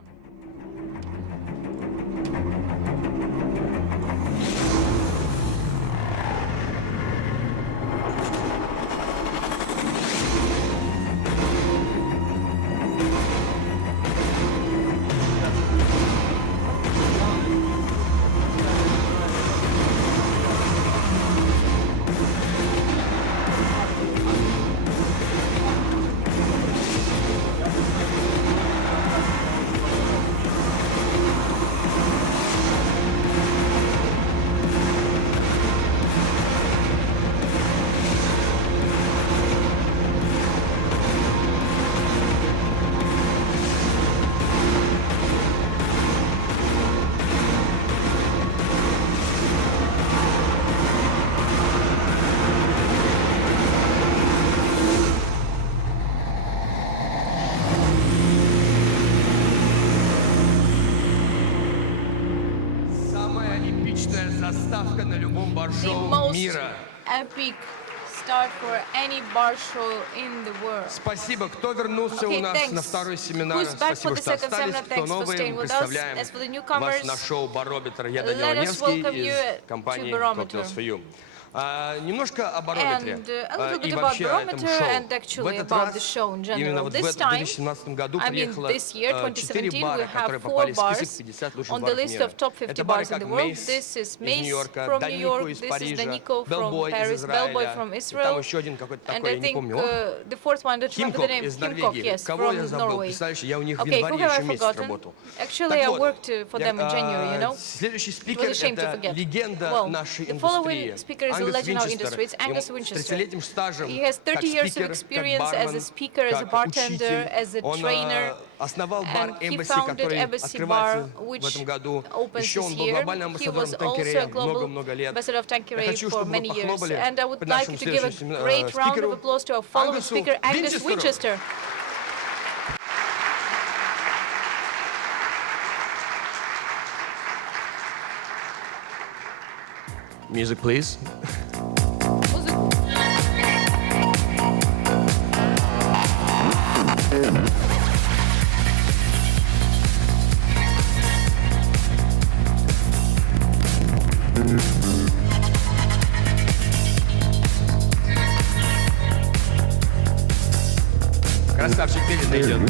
on. Заставка на любом бар-шоу мира. Epic start for any bar show in the world. Спасибо, кто вернулся у нас на второй семинар. Спасибо, что остались, кто новый. Мы представляем вас на шоу «Барометр». Я Данил Невский из компании Cocktails for You. Немножко о барометре и вообще о этом шоу. В этот раз, именно вот в 2017 году приехало 4 бара, которые попали в список 50 лучших баров мира. Это бары как Мейс из Нью-Йорка, Данико из Парижа, Белбой из Израиля, и там еще один какой-то такой, я не помню. Химкок из Норвегии. Кого я забыл? Представляешь, я у них в январе еще месяц работал. Так вот, следующий спикер — это легенда нашей индустрии. Angus Winchester. It's Angus Winchester. He has 30 years of experience as a speaker, as a bartender, as a trainer. And he founded Embassy Bar, which opens this year. He was also a global ambassador of Tanqueray for many years. And I would like to give a great round of applause to our following speaker, Angus Winchester. Music, please. Красавчик, ты идет.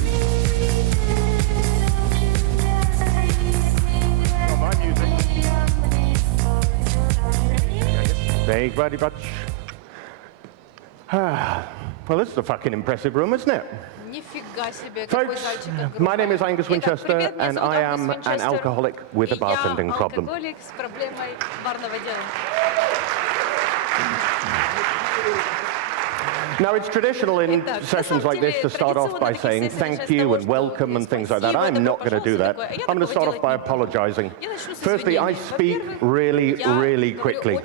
Thank you very much. Well, this is a fucking impressive room, isn't it? Folks, my name is Angus Winchester, and I am an alcoholic with a bartending problem. Now, it's traditional in sessions like this to start off by saying thank you and welcome and things like that. I'm not going to do that. I'm going to start off by apologizing. Firstly, I speak really, really quickly.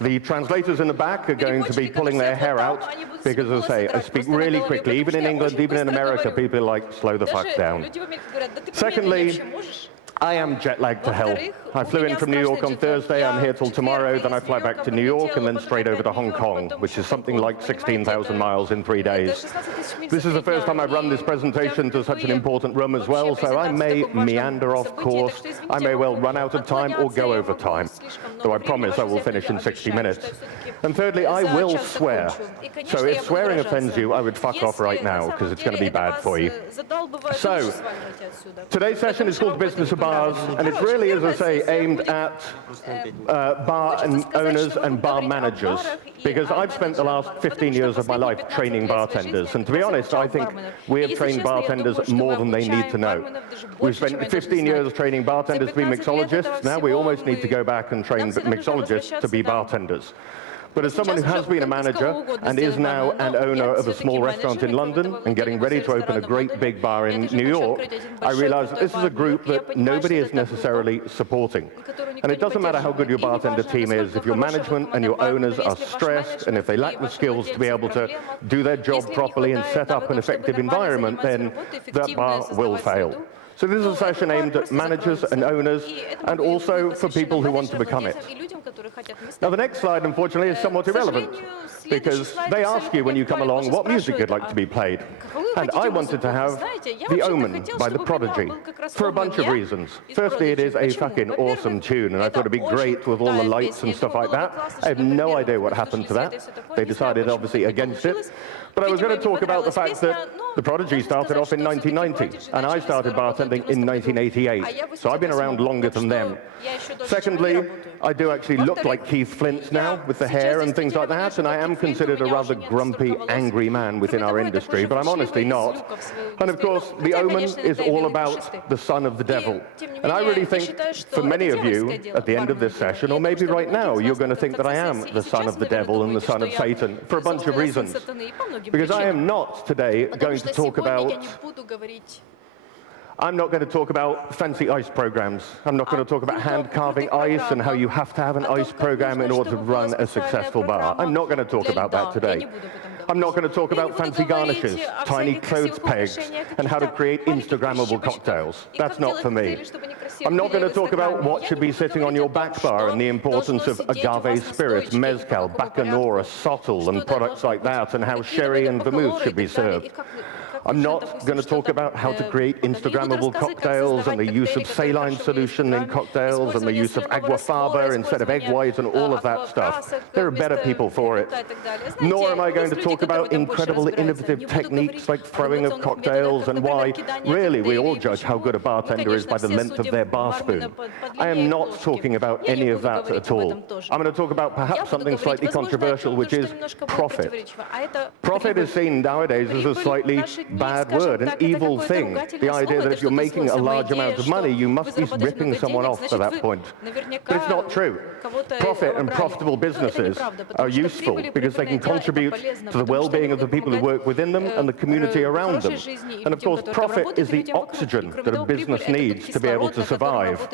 The translators in the back are going to be pulling their hair out because, as I say, I speak really quickly. Even in England, even in America, people are like, slow the fuck down. Secondly, I am jet-lagged to hell. I flew in from New York on Thursday, I'm here till tomorrow, then I fly back to New York and then straight over to Hong Kong, which is something like 16,000 miles in 3 days. This is the first time I've run this presentation to such an important room as well, so I may meander off course, I may well run out of time or go over time, though I promise I will finish in 60 minutes. And thirdly, I will swear. So if swearing offends you, I would fuck off right now, because it's going to be bad for you. So, today's session is called Business of Bars, and it's really, as I say, aimed at bar owners and bar managers, because I've spent the last 15 years of my life training bartenders, and to be honest, I think we have trained bartenders more than they need to know. We've spent 15 years training bartenders to be mixologists, now we almost need to go back and train mixologists to be bartenders. But as someone who has been a manager and is now an owner of a small restaurant in London and getting ready to open a great big bar in New York, I realize that this is a group that nobody is necessarily supporting. And it doesn't matter how good your bartender team is, if your management and your owners are stressed and if they lack the skills to be able to do their job properly and set up an effective environment, then that bar will fail. So this is a session aimed at managers and owners, and also for people who want to become it. Now the next slide, unfortunately, is somewhat irrelevant. because they ask you when you come along what music you'd like to be played. And I wanted to have The Omen by The Prodigy for a bunch of reasons. Firstly, it is a fucking awesome tune, and I thought it'd be great with all the lights and stuff like that. I have no idea what happened to that. They decided, obviously, against it. But I was going to talk about the fact that The Prodigy started off in 1990, and I started bartending in 1988. So I've been around longer than them. Secondly, I do actually look like Keith Flint now, with the hair and things like that, and I am considered a rather grumpy, angry man within our industry, but I'm honestly not. And of course, The Omen is all about the son of the devil. And I really think, for many of you, at the end of this session, or maybe right now, you're going to think that I am the son of the devil and the son of Satan, for a bunch of reasons. Because I am not today going to talk about... I'm not going to talk about fancy ice programs. I'm not going to talk about hand-carving ice and how you have to have an ice program in order to run a successful bar. I'm not going to talk about that today. I'm not going to talk about fancy garnishes, tiny clothes pegs, and how to create Instagrammable cocktails. That's not for me. I'm not going to talk about what should be sitting on your back bar and the importance of agave spirits, mezcal, bacanora, sotol, and products like that, and how sherry and vermouth should be served. I'm not going to talk about how to create Instagrammable cocktails and the use of saline solution in cocktails and the use of aguafaba instead of egg whites and all of that stuff. There are better people for it. Nor am I going to talk about incredible innovative techniques like throwing of cocktails and why, really, we all judge how good a bartender is by the length of their bar spoon. I am not talking about any of that at all. I'm going to talk about perhaps something slightly controversial, which is profit. Profit is seen nowadays as a slightly bad word, an evil thing. The idea that if you're making a large amount of money, you must be ripping someone off to that point. But it's not true. Profit and profitable businesses are useful because they can contribute to the well-being of the people who work within them and the community around them. And of course, profit is the oxygen that a business needs to be able to survive.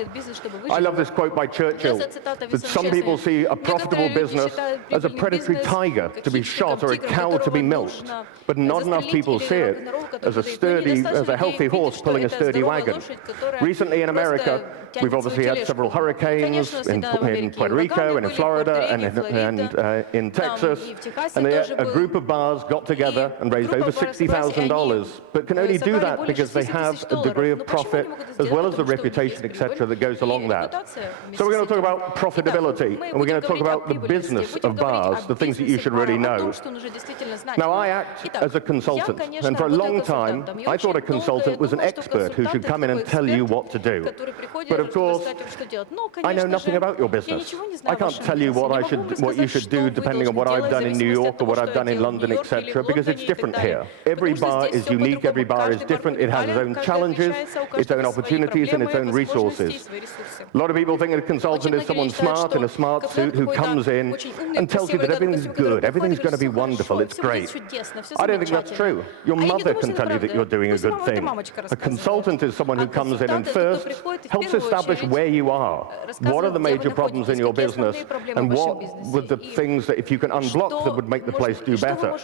I love this quote by Churchill, that some people see a profitable business as a predatory tiger to be shot or a cow to be milked, but not enough people see it as a healthy horse pulling a sturdy wagon. Recently in America, we've obviously had several hurricanes in Puerto Rico and in Florida and in Texas, and a group of bars got together and raised over $60,000, but can only do that because they have a degree of profit as well as the reputation, etc., that goes along that. So we're going to talk about profitability, and we're going to talk about the business of bars, the things that you should really know. Now, I act as a consultant, and for a long time, I thought a consultant was an expert who should come in and tell you what to do. But of course, I know nothing about your business. I can't tell you what you should do depending on what I've done in New York or what I've done in London, etc., because it's different here. Every bar is unique, every bar is different, it has its own challenges, its own opportunities, and its own resources. A lot of people think a consultant is someone smart in a smart suit who comes in and tells you that everything's good, everything's going to be wonderful, it's great. I don't think that's true. Your mother can tell you that you're doing a good thing. A consultant is someone who comes in and first helps establish where you are. What are the major problems in your business, and what would the things that if you can unblock that would make the place do better?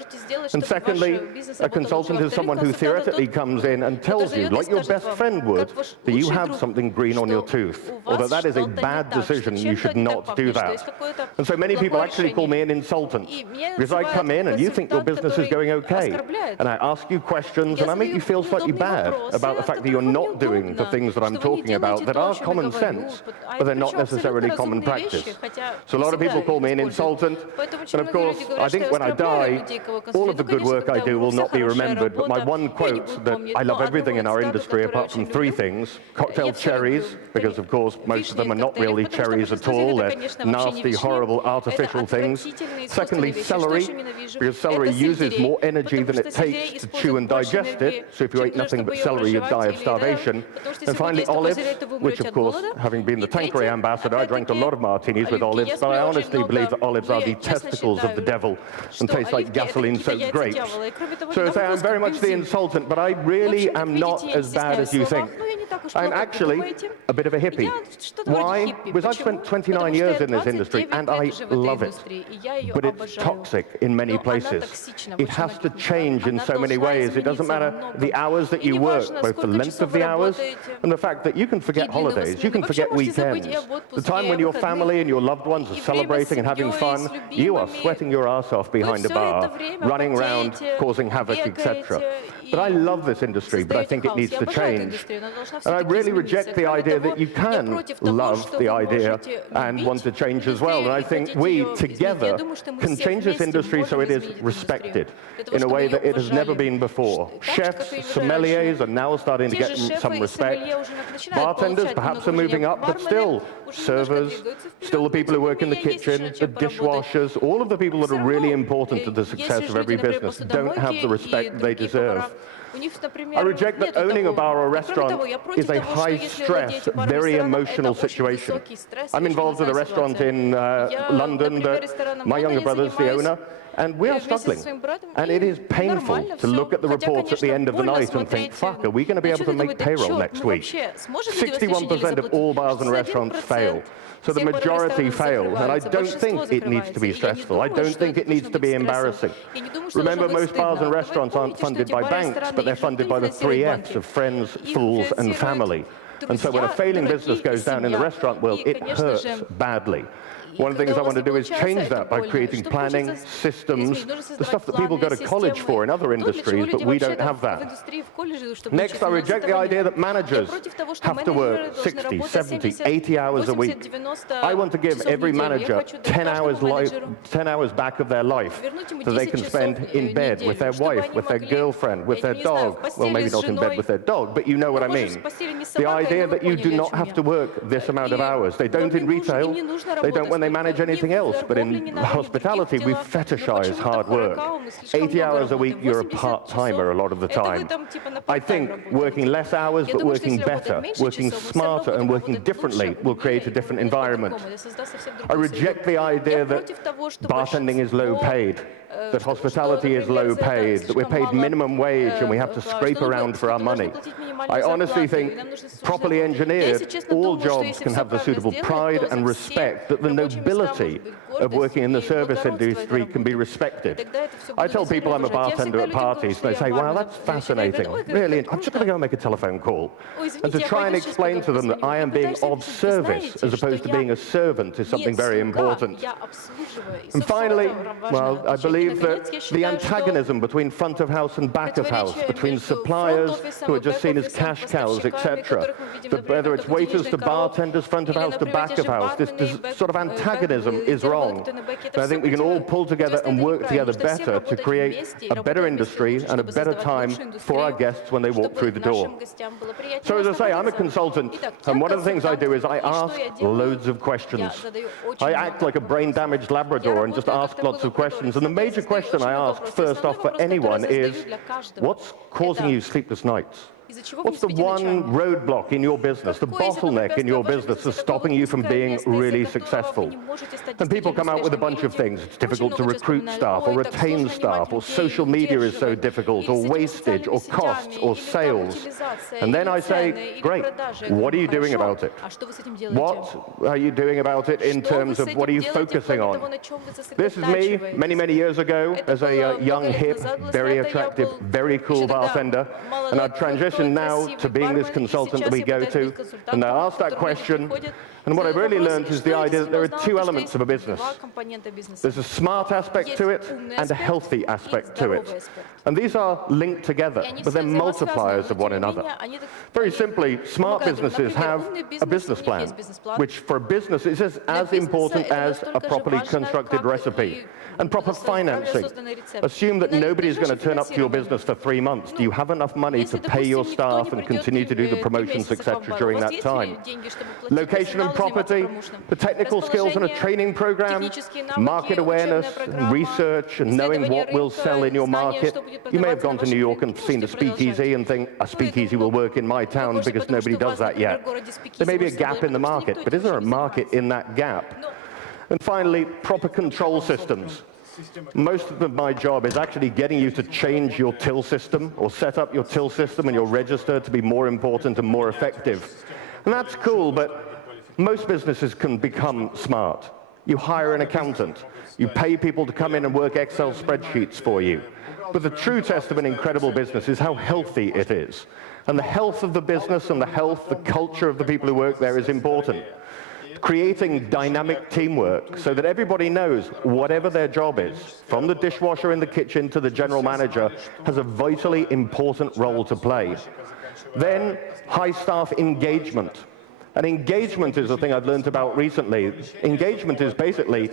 And secondly, a consultant is someone who theoretically comes in and tells you, like your best friend would, that you have something green on your tooth, or that is a bad decision, you should not do that. And so many people actually call me an insultant, because I come in and you think your business is going okay, and I ask you questions and I make you feel slightly bad about the fact that you're not doing the things that I'm talking about that are common sense, but they're not necessarily common practice. So a lot of people call me an insultant, and of course, I think when I die, all of the good work I do will not be remembered, but my one quote that I love everything in our industry apart from three things: cocktail cherries, because of course most of them are not really cherries at all, they're nasty, horrible, artificial things. Secondly, celery, because celery uses more energy than it takes to chew and digest it, so if you ate nothing but celery, you'd die of starvation. And finally, olives, which of course, having been the Tanqueray ambassador, I drank a lot of martinis with olives, but I honestly believe that olives are the testicles of the devil and taste like gasoline-soaked grapes. So I say I'm very much the insultant, but I really am not as bad as you think. I'm actually a bit of a hippie. Why? Because I've spent 29 years in this industry, and I love it. But it's toxic in many places. It has to change in so many ways. holidays, it doesn't matter the hours that you work, both the length of the hours and the fact that you can forget holidays, you can forget weekends. The time when your family and your loved ones are celebrating and having fun, you are sweating your ass off behind a bar, running around, causing havoc, etc. But I love this industry, but I think it needs to change. And I really reject the idea that you can love the idea and want to change as well. And I think we, together, can change this industry so it is respected in a way that it has never been before. Chefs, sommeliers are now starting to get some respect. Bartenders perhaps are moving up, but still, servers, still the people who work in the kitchen, the dishwashers, all of the people that are really important to the success of every business don't have the respect they deserve. I reject that owning a bar or a restaurant is a high-stress, very emotional situation. I'm involved with a restaurant in London that my younger brother's the owner, and we are struggling. And it is painful to look at the reports at the end of the night and think, fuck, are we going to be able to make payroll next week? 61% of all bars and restaurants fail. So the majority fail, and I don't think it needs to be stressful. I don't think it needs to be embarrassing. Remember, most bars and restaurants aren't funded by banks, but they're funded by the 3 Fs of friends, fools, and family. And so when a failing business goes down in the restaurant world, it hurts badly. One of the things I want to do is change that by creating planning, systems, the stuff that people go to college for in other industries, but we don't have that. Next, I reject the idea that managers have to work 60, 70, 80 hours a week. I want to give every manager 10 hours back of their life so they can spend in bed with their wife, with their girlfriend, with their dog. Well, maybe not in bed with their dog, but you know what I mean. The idea that you do not have to work this amount of hours. They don't in retail, they don't when they manage anything else, but in hospitality, we fetishize hard work. 80 hours a week, you're a part-timer a lot of the time. I think working less hours, but working better, working smarter, and working differently will create a different environment. I reject the idea that bartending is low paid, that hospitality is low paid, that we're paid minimum wage and we have to scrape around for our money. I honestly think, properly engineered, all jobs can have the suitable pride and respect, that the nobility of working in the service industry can be respected. I tell people I'm a bartender at parties, and they say, wow, that's fascinating, really, I'm just going to go and make a telephone call. And to try and explain to them that I am being of service as opposed to being a servant is something very important. And finally, well, I believe that the antagonism between front of house and back of house, between suppliers who are just seen as cash cows, etc., whether it's waiters to bartenders, front of house to back of house, this sort of antagonism is wrong. And I think we can all pull together and work together better to create a better industry and a better time for our guests when they walk through the door. So as I say, I'm a consultant, and one of the things I do is I ask loads of questions. I act like a brain-damaged Labrador and just ask lots of questions. And the major question I ask first off for anyone is, what's causing you sleepless nights? What's the one roadblock in your business, the bottleneck in your business that's stopping you from being really successful? And people come out with a bunch of things. It's difficult to recruit staff or retain staff, or social media is so difficult, or wastage, or costs, or sales. And then I say, great, what are you doing about it? What are you doing about it in terms of what are you focusing on? This is me many, many years ago as a young, hip, very attractive, very cool bartender. And I've transitioned now to being this consultant that we go to, and I ask that question, and what I've really learned is the idea that there are 2 elements of a business. There's a smart aspect to it and a healthy aspect to it. And these are linked together, but they're multipliers of one another. Very simply, smart businesses have a business plan, which for a business is as important as a properly constructed recipe. And proper financing. Assume that nobody is going to turn up to your business for 3 months. Do you have enough money to pay your staff and continue to do the promotions, etc. during that time? Location and property, the technical skills and a training program, market awareness, and research, and knowing what will sell in your market. You may have gone to New York and seen a speakeasy and think, a speakeasy will work in my town because nobody does that yet. There may be a gap in the market, but is there a market in that gap? And finally, proper control systems. Most of my job is actually getting you to change your till system or set up your till system and your register to be more important and more effective. And that's cool, but most businesses can become smart. You hire an accountant. You pay people to come in and work Excel spreadsheets for you. But the true test of an incredible business is how healthy it is. And the health of the business and the culture of the people who work there is important. Creating dynamic teamwork so that everybody knows whatever their job is, from the dishwasher in the kitchen to the general manager, has a vitally important role to play. Then, high staff engagement. And engagement is the thing I've learned about recently. Engagement is basically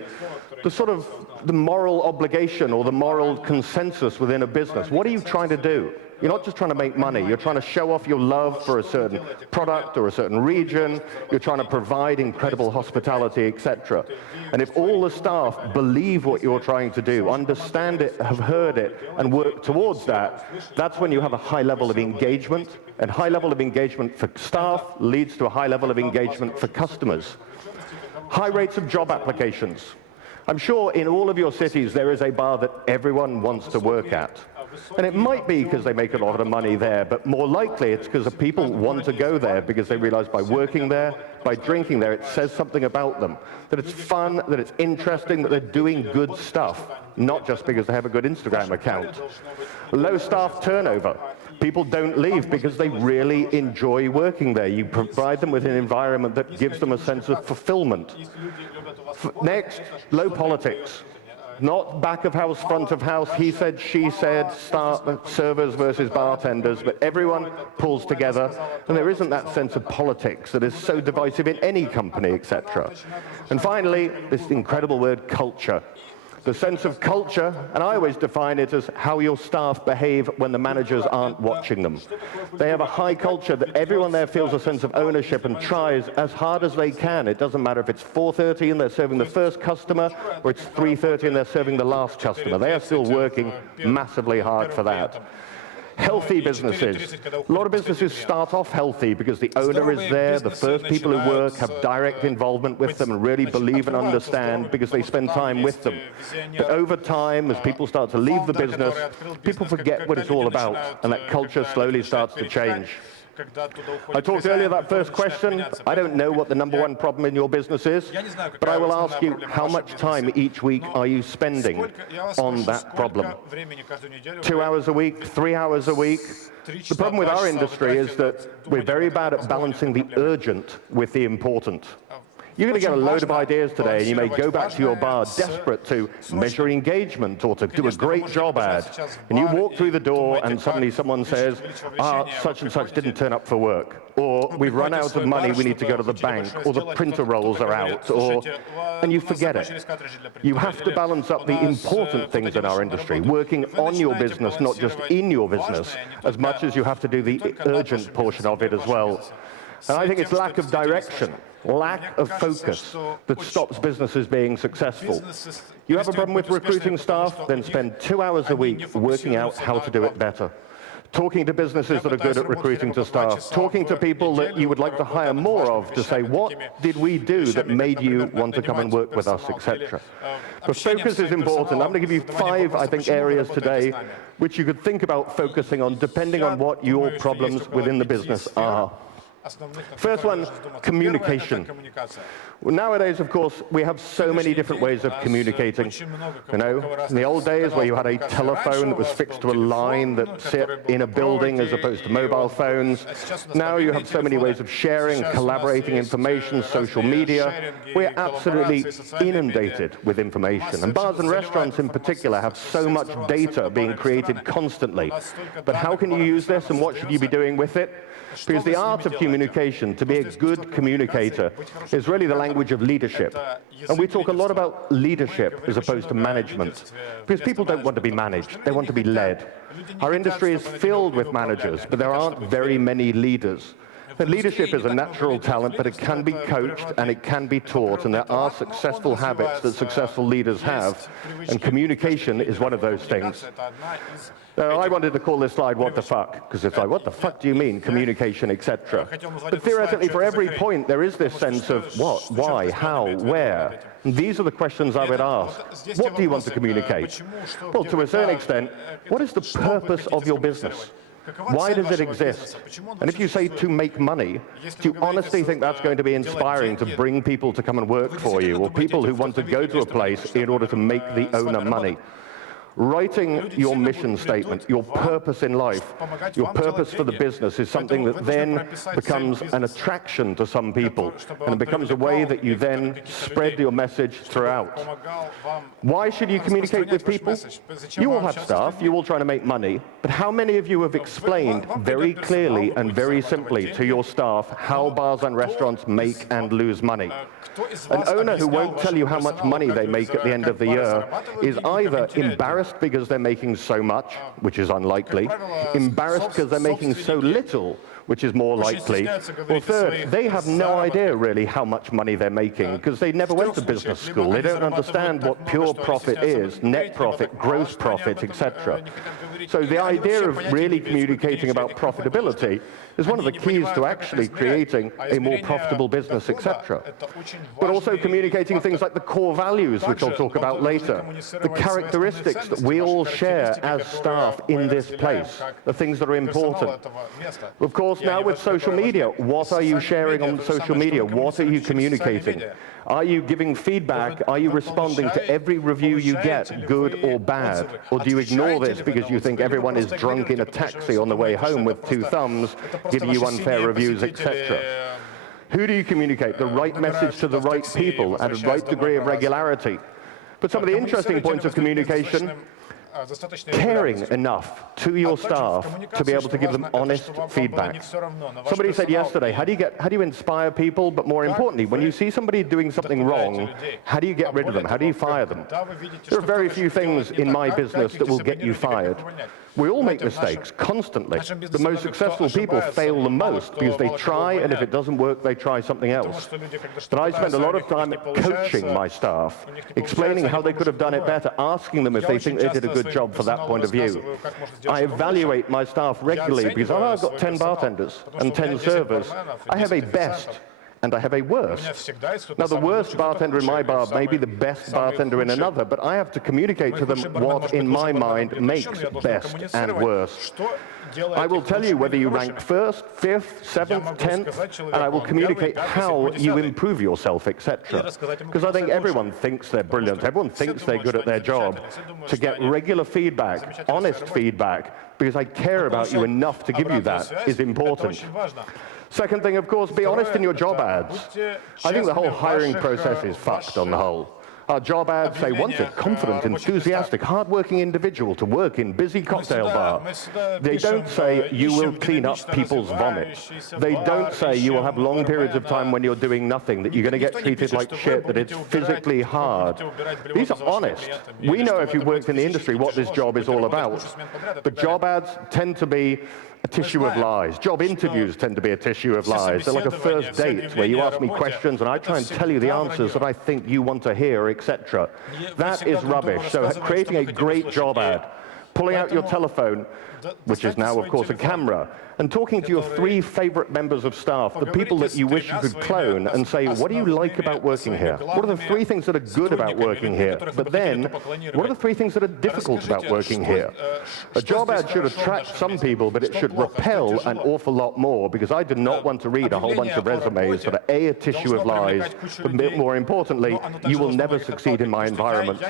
the moral obligation or the moral consensus within a business. What are you trying to do? You're not just trying to make money. You're trying to show off your love for a certain product or a certain region. You're trying to provide incredible hospitality, etc. And if all the staff believe what you're trying to do, understand it, have heard it, and work towards that, that's when you have a high level of engagement. And high level of engagement for staff leads to a high level of engagement for customers. High rates of job applications. I'm sure in all of your cities there is a bar that everyone wants to work at. And it might be because they make a lot of money there, but more likely it's because people want to go there because they realize by working there, by drinking there, it says something about them. That it's fun, that it's interesting, that they're doing good stuff, not just because they have a good Instagram account. Low staff turnover. People don't leave because they really enjoy working there. You provide them with an environment that gives them a sense of fulfillment. Next, low politics. Not back of house, front of house, he said, she said, servers versus bartenders, but everyone pulls together, and there isn't that sense of politics that is so divisive in any company, etc. And finally, this incredible word, culture. The sense of culture, and I always define it as how your staff behave when the managers aren't watching them. They have a high culture that everyone there feels a sense of ownership and tries as hard as they can. It doesn't matter if it's 4:30 and they're serving the first customer, or it's 3:30 and they're serving the last customer. They are still working massively hard for that. Healthy businesses. A lot of businesses start off healthy because the owner is there, the first people who work have direct involvement with them and really believe and understand because they spend time with them. But over time, as people start to leave the business, people forget what it's all about, and that culture slowly starts to change. I talked earlier about that first question. I don't know what the #1 problem in your business is, but I will ask you, how much time each week are you spending on that problem? 2 hours a week, 3 hours a week? The problem with our industry is that we're very bad at balancing the urgent with the important. You're going to get a load of ideas today, and you may go back to your bar desperate to measure engagement or to do a great job ad. And you walk through the door, and suddenly someone says, such and such didn't turn up for work. Or we've run out of money, we need to go to the bank. Or the printer rolls are out. And you forget it. You have to balance up the important things in our industry, working on your business, not just in your business, as much as you have to do the urgent portion of it as well. And I think it's lack of direction, lack of focus that stops businesses being successful. You have a problem with recruiting staff, then spend 2 hours a week working out how to do it better. Talking to businesses that are good at recruiting to staff, talking to people that you would like to hire more of to say, what did we do that made you want to come and work with us, etc. But focus is important. I'm going to give you 5, I think, areas today which you could think about focusing on depending on what your problems within the business are. First one, communication. Well, nowadays, of course, we have so many different ways of communicating. You know, in the old days where you had a telephone that was fixed to a line that sit in a building as opposed to mobile phones, now you have so many ways of sharing, collaborating information, social media. We're absolutely inundated with information. And bars and restaurants in particular have so much data being created constantly. But how can you use this, and what should you be doing with it? Because the art of communication, to be a good communicator, is really the language of leadership. And we talk a lot about leadership as opposed to management. Because people don't want to be managed, they want to be led. Our industry is filled with managers, but there aren't very many leaders. And leadership is a natural talent, but it can be coached and it can be taught, and there are successful habits that successful leaders have, and communication is one of those things. I wanted to call this slide "What the fuck?" because it's like, what the fuck do you mean, communication, etc. But theoretically, for every point, there is this sense of what, why, how, where. And these are the questions I would ask. What do you want to communicate? Well, to a certain extent, what is the purpose of your business? Why does it exist? And if you say to make money, do you honestly think that's going to be inspiring to bring people to come and work for you, or people who want to go to a place in order to make the owner money? Writing your mission statement, your purpose in life, your purpose for the business is something that then becomes an attraction to some people, and it becomes a way that you then spread your message throughout. Why should you communicate with people? You all have staff, you all trying to make money, but how many of you have explained very clearly and very simply to your staff how bars and restaurants make and lose money? An owner who won't tell you how much money they make at the end of the year is either embarrassed because they're making so much, which is unlikely, embarrassed because they're making so little, which is more likely, or third, they have no idea really how much money they're making because they never went to business school. They don't understand what pure profit is, net profit, gross profit, etc. So the idea of really communicating about profitability is one of the keys to actually creating a more profitable business, etc. But also communicating things like the core values, which I'll talk about later, the characteristics that we all share as staff in this place, the things that are important. Of course, now with social media, what are you sharing on social media? What are you communicating? Are you giving feedback? Are you responding to every review you get, good or bad? Or do you ignore this because you think everyone is drunk in a taxi on the way home with two thumbs, giving you unfair reviews, etc.? Who do you communicate? The right message to the right people at a right degree of regularity. But some of the interesting points of communication: caring enough to your staff to be able to give them honest feedback. Somebody said yesterday, how do you inspire people? But more importantly, when you see somebody doing something wrong, how do you get rid of them? How do you fire them? There are very few things in my business that will get you fired. We all make mistakes constantly. The most successful people fail the most because they try, and if it doesn't work, they try something else. But I spend a lot of time coaching my staff, explaining how they could have done it better, asking them if they think they did a good job from that point of view. I evaluate my staff regularly because I've got 10 bartenders and 10 servers. I have a best and I have a worst. Now, the worst bartender in my bar may be the best bartender in another, but I have to communicate to them what, in my mind, makes best and worst. I will tell you whether you rank first, fifth, seventh, 10th, and I will communicate how you improve yourself, etc. Because I think everyone thinks they're brilliant, everyone thinks they're good at their job. To get regular feedback, honest feedback, because I care about you enough to give you that, is important. Second thing, of course, be honest in your job ads. I think the whole hiring process is fucked on the whole. Our job ads say wanted, confident, enthusiastic, hard-working individual to work in busy cocktail bar. They don't say you will clean up people's vomit. They don't say you will have long periods of time when you're doing nothing, that you're going to get treated like shit, that it's physically hard. These are honest. We know if you've worked in the industry what this job is all about. But job ads tend to be a tissue of lies. Job interviews tend to be a tissue of lies. They're like a first date where you ask me questions and I try and tell you the answers that I think you want to hear, etc. That is rubbish. So creating a great job ad, pulling out your telephone, which is now, of course, a camera, and talking to your 3 favorite members of staff, the people that you wish you could clone, and say, what do you like about working here? What are the 3 things that are good about working here? But then, what are the 3 things that are difficult about working here? A job ad should attract some people, but it should repel an awful lot more, because I do not want to read a whole bunch of resumes that are a tissue of lies, but more importantly, you will never succeed in my environment.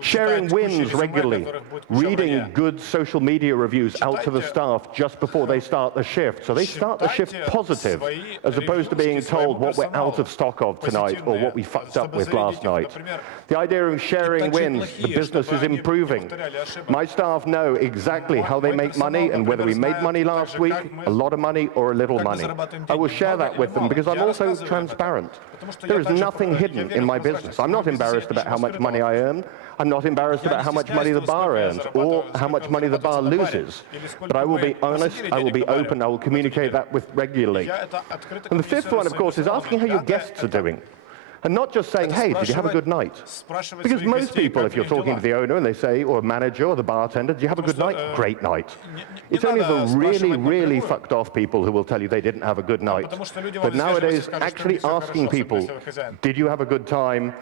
Sharing wins regularly, reading good social media reviews out to the staff just before they start the shift. So they start the shift positive, as opposed to being told what we're out of stock of tonight or what we fucked up with last night. The idea of sharing wins, the business is improving. My staff know exactly how they make money and whether we made money last week, a lot of money or a little money. I will share that with them because I'm also transparent. There is nothing hidden in my business. I'm not embarrassed about how much money I earn. I'm not embarrassed about how much money the bar earns or how much money the bar loses. But I will be honest, I will be open, I will communicate that with regularly. And the 5th one, of course, is asking how your guests are doing. And not just saying, hey, did you have a good night? Because most people, if you're talking to the owner and they say, or a manager or the bartender, did you have a good night? Great night. It's only the really, really fucked off people who will tell you they didn't have a good night. But nowadays, actually asking people, did you have a good time?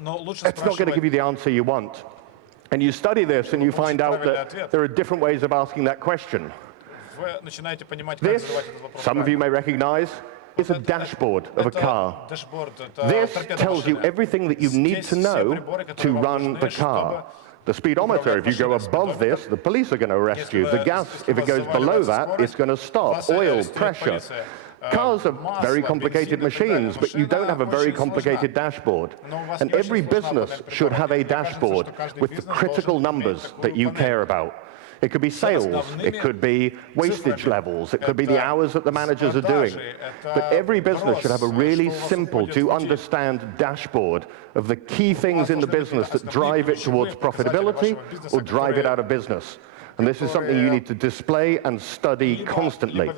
It's not going to give you the answer you want. And you study this and you find out that there are different ways of asking that question. This, some of you may recognize, is a dashboard of a car. This tells you everything that you need to know to run the car. The speedometer, if you go above this, the police are going to arrest you. The gas, if it goes below that, it's going to stop. Oil, pressure. Cars are very complicated machines, but you don't have a very complicated dashboard. And every business should have a dashboard with the critical numbers that you care about. It could be sales, it could be wastage levels, it could be the hours that the managers are doing. But every business should have a really simple to understand dashboard of the key things in the business that drive it towards profitability or drive it out of business. And this is something you need to display and study constantly.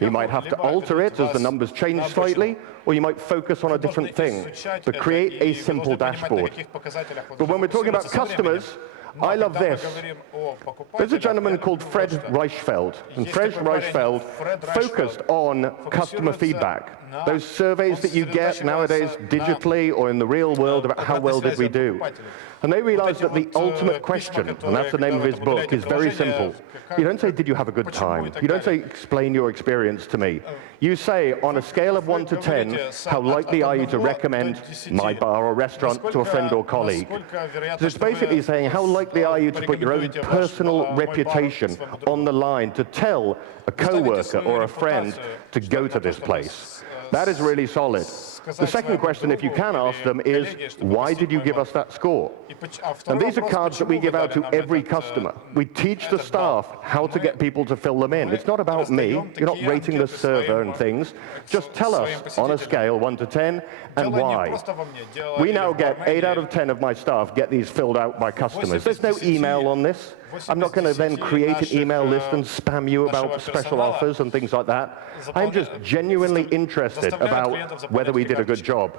You might have to alter it as the numbers change slightly, or you might focus on a different thing. But create a simple dashboard. But when we're talking about customers, I love this. There's a gentleman called Fred Reichfeld, and Fred Reichfeld focused on customer feedback. Those surveys that you get nowadays digitally or in the real world about how well did we do. And they realized that the ultimate question, and that's the name of his book, is very simple. You don't say, did you have a good time? You don't say, explain your experience to me. You say, on a scale of 1 to 10, how likely are you to recommend my bar or restaurant to a friend or colleague? So it's basically saying, how likely are you to put your own personal reputation on the line to tell a co-worker or a friend to go to this place? That is really solid. The second question, if you can ask them, is why did you give us that score? And these are cards that we give out to every customer. We teach the staff how to get people to fill them in. It's not about me. You're not rating the server and things. Just tell us on a scale 1 to 10 and why. We now get 8 out of 10 of my staff get these filled out by customers. There's no email on this. I'm not going to then create an email list and spam you about special offers and things like that. I'm just genuinely interested about whether we did a good job.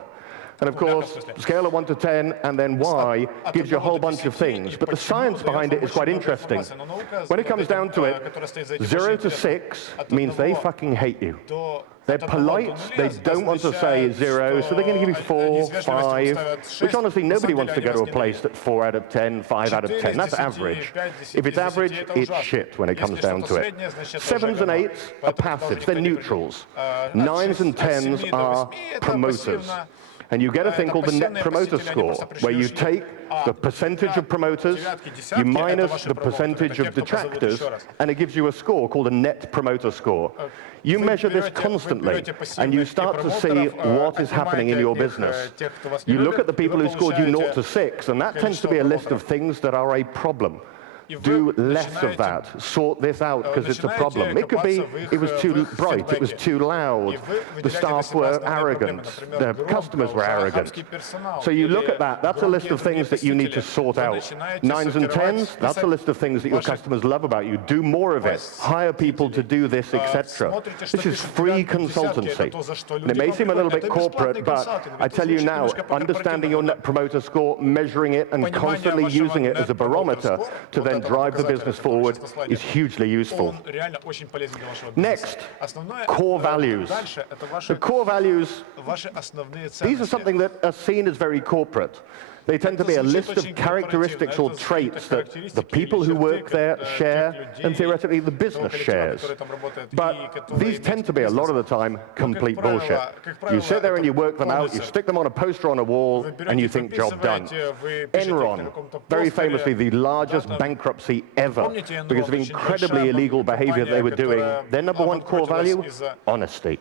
And of course, scale of 1 to 10 and then why gives you a whole bunch of things. But the science behind it is quite interesting. When it comes down to it, 0 to 6 means they fucking hate you. They're polite, they don't want to say 0, so they're going to give you 4, 5, which honestly nobody wants to go to a place that's 4 out of 10, 5 out of 10. That's average. If it's average, it's shit when it comes down to it. 7s and 8s are passives, they're neutrals. 9s and 10s are promoters. And you get a thing called the Net Promoter Score, where you take the percentage of promoters, you minus the percentage of detractors, and it gives you a score called a Net Promoter Score. You measure this constantly, and you start to see what is happening in your business. You look at the people who scored you 0 to 6, and that tends to be a list of things that are a problem. Do less of that. Sort this out because it's a problem. It could be it was too bright, it was too loud, the staff were arrogant, the customers were arrogant. So you look at that, that's a list of things that you need to sort out. 9s and 10s, that's a list of things that your customers love about you. Do more of it. Hire people to do this, etc. This is free consultancy. And it may seem a little bit corporate, but I tell you now, understanding your Net Promoter Score, measuring it, and constantly using it as a barometer to then drive the business forward is hugely useful. Next, core values. The core values, these are something that are seen as very corporate. They tend to be a list of characteristics or traits that the people who work there share, and theoretically the business shares. But these tend to be, a lot of the time, complete bullshit. You sit there and you work them out, you stick them on a poster on a wall, and you think, job done. Enron, very famously the largest bankruptcy ever, because of incredibly illegal behavior they were doing. Their #1 core value? Honesty.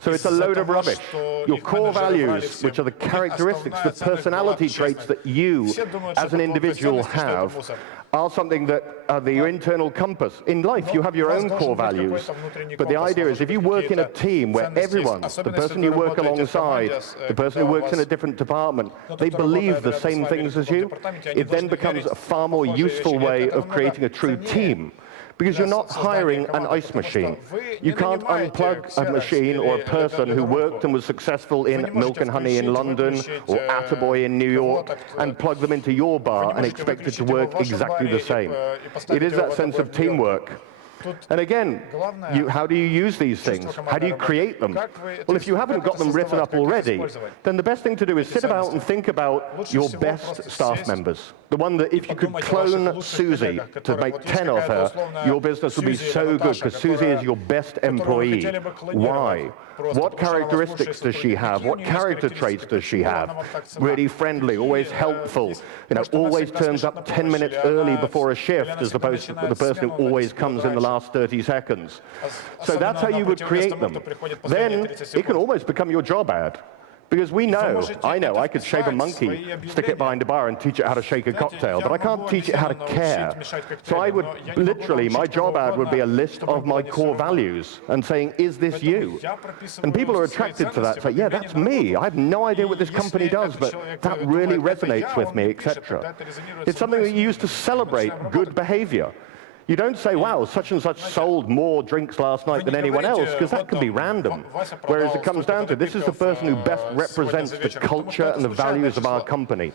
So it's a load of rubbish. Your core values, which are the characteristics, the personality traits that you as an individual have, are something that are your internal compass. In life, you have your own core values. But the idea is if you work in a team where everyone, the person you work alongside, the person who works in a different department, they believe the same things as you, it then becomes a far more useful way of creating a true team. Because you're not hiring an ice machine. You can't unplug a machine or a person who worked and was successful in Milk and Honey in London or Attaboy in New York and plug them into your bar and expect it to work exactly the same. It is that sense of teamwork. And again, how do you use these things? How do you create them? Well, if you haven't got them written up already, then the best thing to do is sit about and think about your best staff members. The one that if you could clone Susie to make 10 of her, your business would be so good, because Susie is your best employee. Why? What characteristics does she have? What character traits does she have? Really friendly, always helpful, always turns up 10 minutes early before a shift, as opposed to the person who always comes in the last 30 seconds. So that's how you would create them. Then it can almost become your job ad. Because I know, I could shave a monkey, stick it behind a bar and teach it how to shake a cocktail, but I can't teach it how to care. So I would, literally, my job ad would be a list of my core values and saying, is this you? And people are attracted to that, say, yeah, that's me. I have no idea what this company does, but that really resonates with me, etc. It's something that you use to celebrate good behavior. You don't say, wow, such and such sold more drinks last night than anyone else, because that can be random. Whereas it comes down to, this is the person who best represents the culture and the values of our company.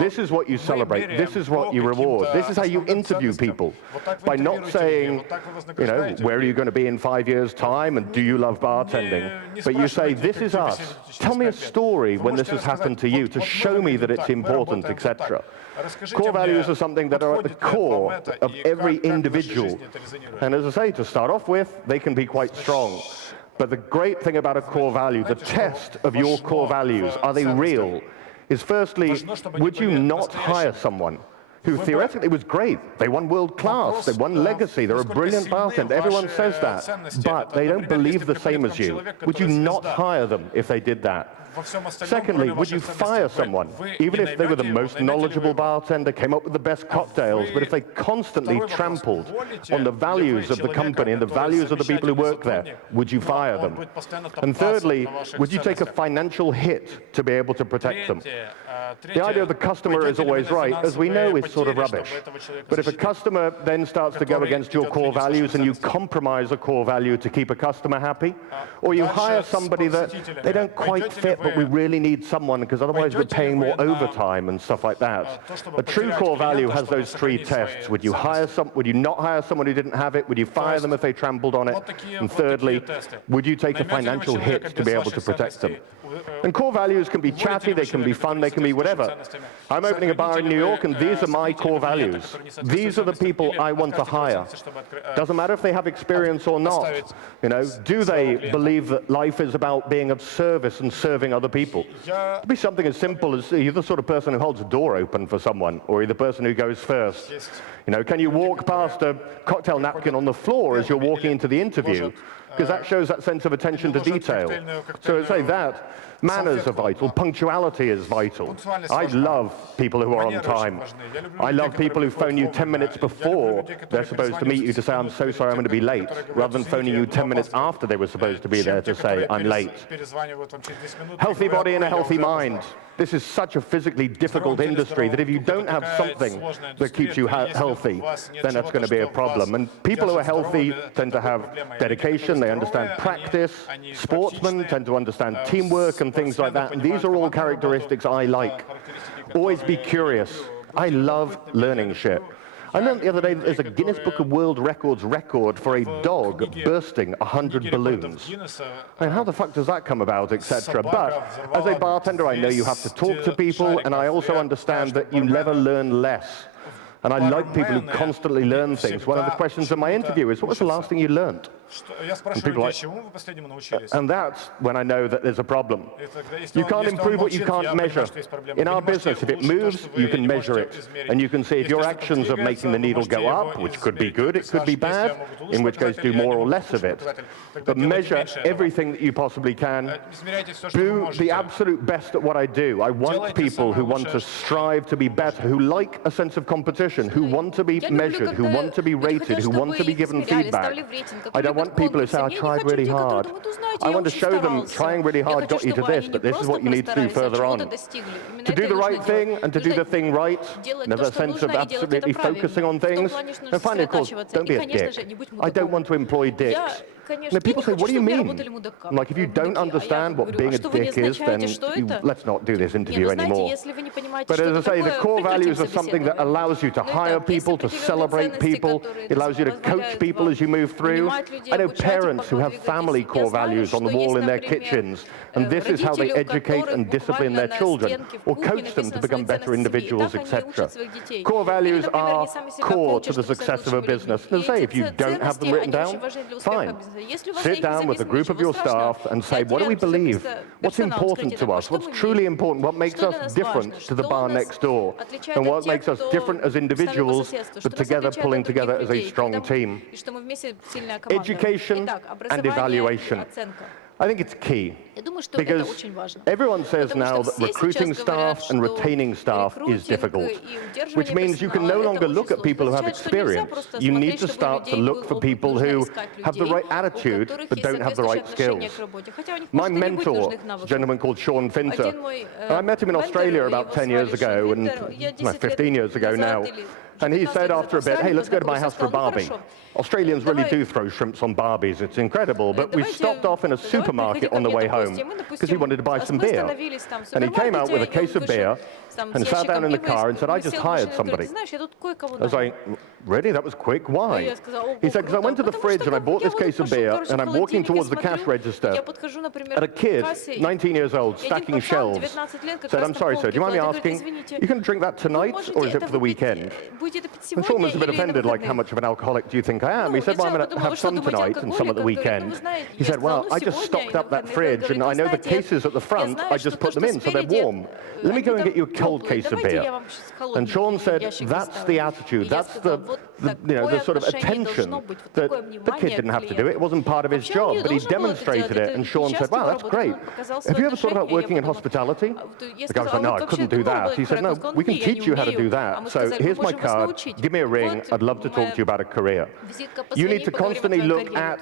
This is what you celebrate. This is what you reward. This is how you interview people. By not saying, where are you going to be in 5 years' time, and do you love bartending? But you say, this is us. Tell me a story when this has happened to you to show me that it's important, etc. Core values are something that are at the core of every individual. And as I say, to start off with, they can be quite strong. But the great thing about a core value, the test of your core values, are they real? Is firstly, would you not hire someone who theoretically was great? They won world class, they won legacy, they're a brilliant bartender, everyone says that, but they don't believe the same as you. Would you not hire them if they did that? Secondly, would you fire someone, even if they were the most knowledgeable bartender, came up with the best cocktails, but if they constantly trampled on the values of the company and the values of the people who work there, would you fire them? And thirdly, would you take a financial hit to be able to protect them? The idea of the customer is always right, as we know, is sort of rubbish. But if a customer then starts to go against your core values and you compromise a core value to keep a customer happy, or you hire somebody that they don't quite fit, but we really need someone because otherwise we're paying more overtime and stuff like that. A true core value has those three tests. Would you not hire someone who didn't have it? Would you fire them if they trampled on it? And thirdly, would you take a financial hit to be able to protect them? And core values can be chatty, they can be fun, they can be whatever. I'm opening a bar in New York, and these are my core values. These are the people I want to hire. Doesn't matter if they have experience or not. Do they believe that life is about being of service and serving other people? It could be something as simple as, you're the sort of person who holds a door open for someone, or you're the person who goes first. Can you walk past a cocktail napkin on the floor as you're walking into the interview? Because that shows that sense of attention to detail. So I'd say that. Manners are vital. Punctuality is vital. I love people who are on time. I love people who phone you 10 minutes before they're supposed to meet you to say, I'm so sorry, I'm going to be late, rather than phoning you 10 minutes after they were supposed to be there to say, I'm late. Healthy body and a healthy mind. This is such a physically difficult industry that if you don't have something that keeps you healthy, then that's going to be a problem. And people who are healthy tend to have dedication, they understand practice. Sportsmen tend to understand teamwork and things like that. And these are all characteristics I like. Always be curious. I love learning shit. I learned the other day that there's a Guinness Book of World Records record for a dog bursting 100 balloons. I mean, how the fuck does that come about, etc.? But as a bartender, I know you have to talk to people, and I also understand that you never learn less. And I like people who constantly learn things. One of the questions in my interview is, what was the last thing you learned? And people are like, and that's when I know that there's a problem. You can't improve what you can't measure. In our business, if it moves, you can measure it. And you can see if your actions are making the needle go up, which could be good, it could be bad, in which case do more or less of it. But measure everything that you possibly can. Do the absolute best at what I do. I want people who want to strive to be better, who like a sense of competition, who want to be measured, who want to be rated, who want to be given feedback. I don't want people who say, I tried really hard. I want to show them trying really hard got you to this, but this is what you need to do further on. To do the right thing and to do the thing right, and have a sense of absolutely focusing on things. And finally, of course, don't be a dick. I don't want to employ dicks. people say, what do you mean? I'm like, if you don't understand what being a dick is, then let's not do this interview anymore. But as I say, the core values are something that allows you to hire people, to celebrate people. It allows you to coach people as you move through. I know parents who have family core values on the wall in their kitchens, and this is how they educate and discipline their children, or coach them to become better individuals, etc. Core values are core to the success of a business. And as I say, if you don't have them written down, fine. Sit down with a group of your staff and say, what do we believe? What's important to us? What's truly important? What makes us different to the bar next door? And what makes us different as individuals, but together, pulling together as a strong team? Education and evaluation. I think it's key, because everyone says now that recruiting staff and retaining staff is difficult, which means you can no longer look at people who have experience. You need to start to look for people who have the right attitude but don't have the right skills. My mentor is a gentleman called Sean Finter. I met him in Australia about 10 years ago, and 15 years ago now. And he said after a bit, hey, let's go to my house for a barbie. Australians really do throw shrimps on barbies. It's incredible. But we stopped off in a supermarket on the way home because he wanted to buy some beer. And he came out with a case of beer and sat down in the car and said, I just hired somebody. I was like, really? That was quick? Why? He said, because I went to the fridge and I bought this case of beer and I'm walking towards the cash register. And a kid, 19 years old, stacking shelves, said, I'm sorry, sir, do you mind me asking, you can drink that tonight or is it for the weekend? And Sean was a bit offended, like, how much of an alcoholic do you think I am? He said, well, I'm going to have some tonight and some at the weekend. He said, well, I just stocked up that fridge and I know the cases at the front, I just put them in so they're warm. Let me go and get you a cold case of beer. And Sean said, that's the attitude, that's the sort of attention that the kid didn't have to do it. It wasn't part of his job, but he demonstrated it. And Sean said, wow, that's great. Have you ever thought about working in hospitality? The guy was like, no, I couldn't do that. He said, no, we can teach you how to do that. So here's my card. Give me a ring. I'd love to talk to you about a career. You need to constantly look at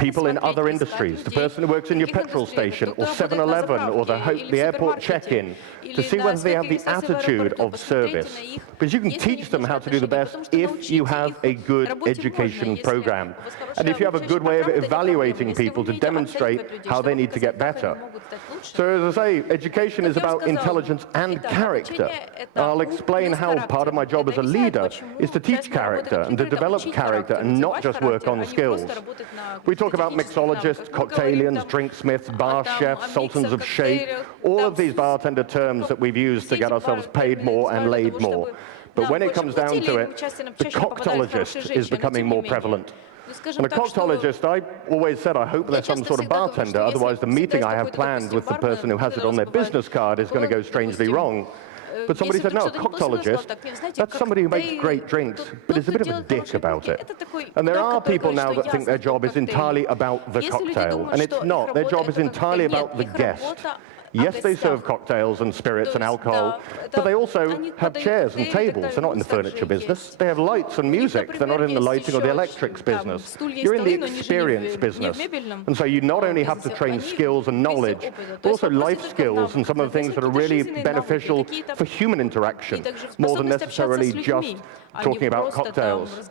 people in other industries, the person who works in your petrol station or 7-Eleven or the airport check-in, to see whether they have the attitude of service. Because you can teach them how to do the best if you have a good education program. And if you have a good way of evaluating people to demonstrate how they need to get better. So as I say, education is about intelligence and character. I'll explain how part of my job as a leader is to teach character and to develop character and not just work on skills. We talk about mixologists, cocktailians, drinksmiths, bar chefs, sultans of shake, all of these bartender terms that we've used to get ourselves paid more and laid more. But when it comes down to it, the cocktologist is becoming more prevalent. And a cocktologist, I always said, I hope they're some sort of bartender, otherwise the meeting I have planned with the person who has it on their business card is going to go strangely wrong. But somebody said, no, a cocktologist, that's somebody who makes great drinks, but is a bit of a dick about it. And there are people now that think their job is entirely about the cocktail, and it's not. Their job is entirely about the guest. Yes, they serve cocktails and spirits and alcohol, but they also have chairs and tables. They're not in the furniture business. They have lights and music. They're not in the lighting or the electrics business. You're in the experience business. And so you not only have to train skills and knowledge, but also life skills and some of the things that are really beneficial for human interaction, more than necessarily just talking about cocktails.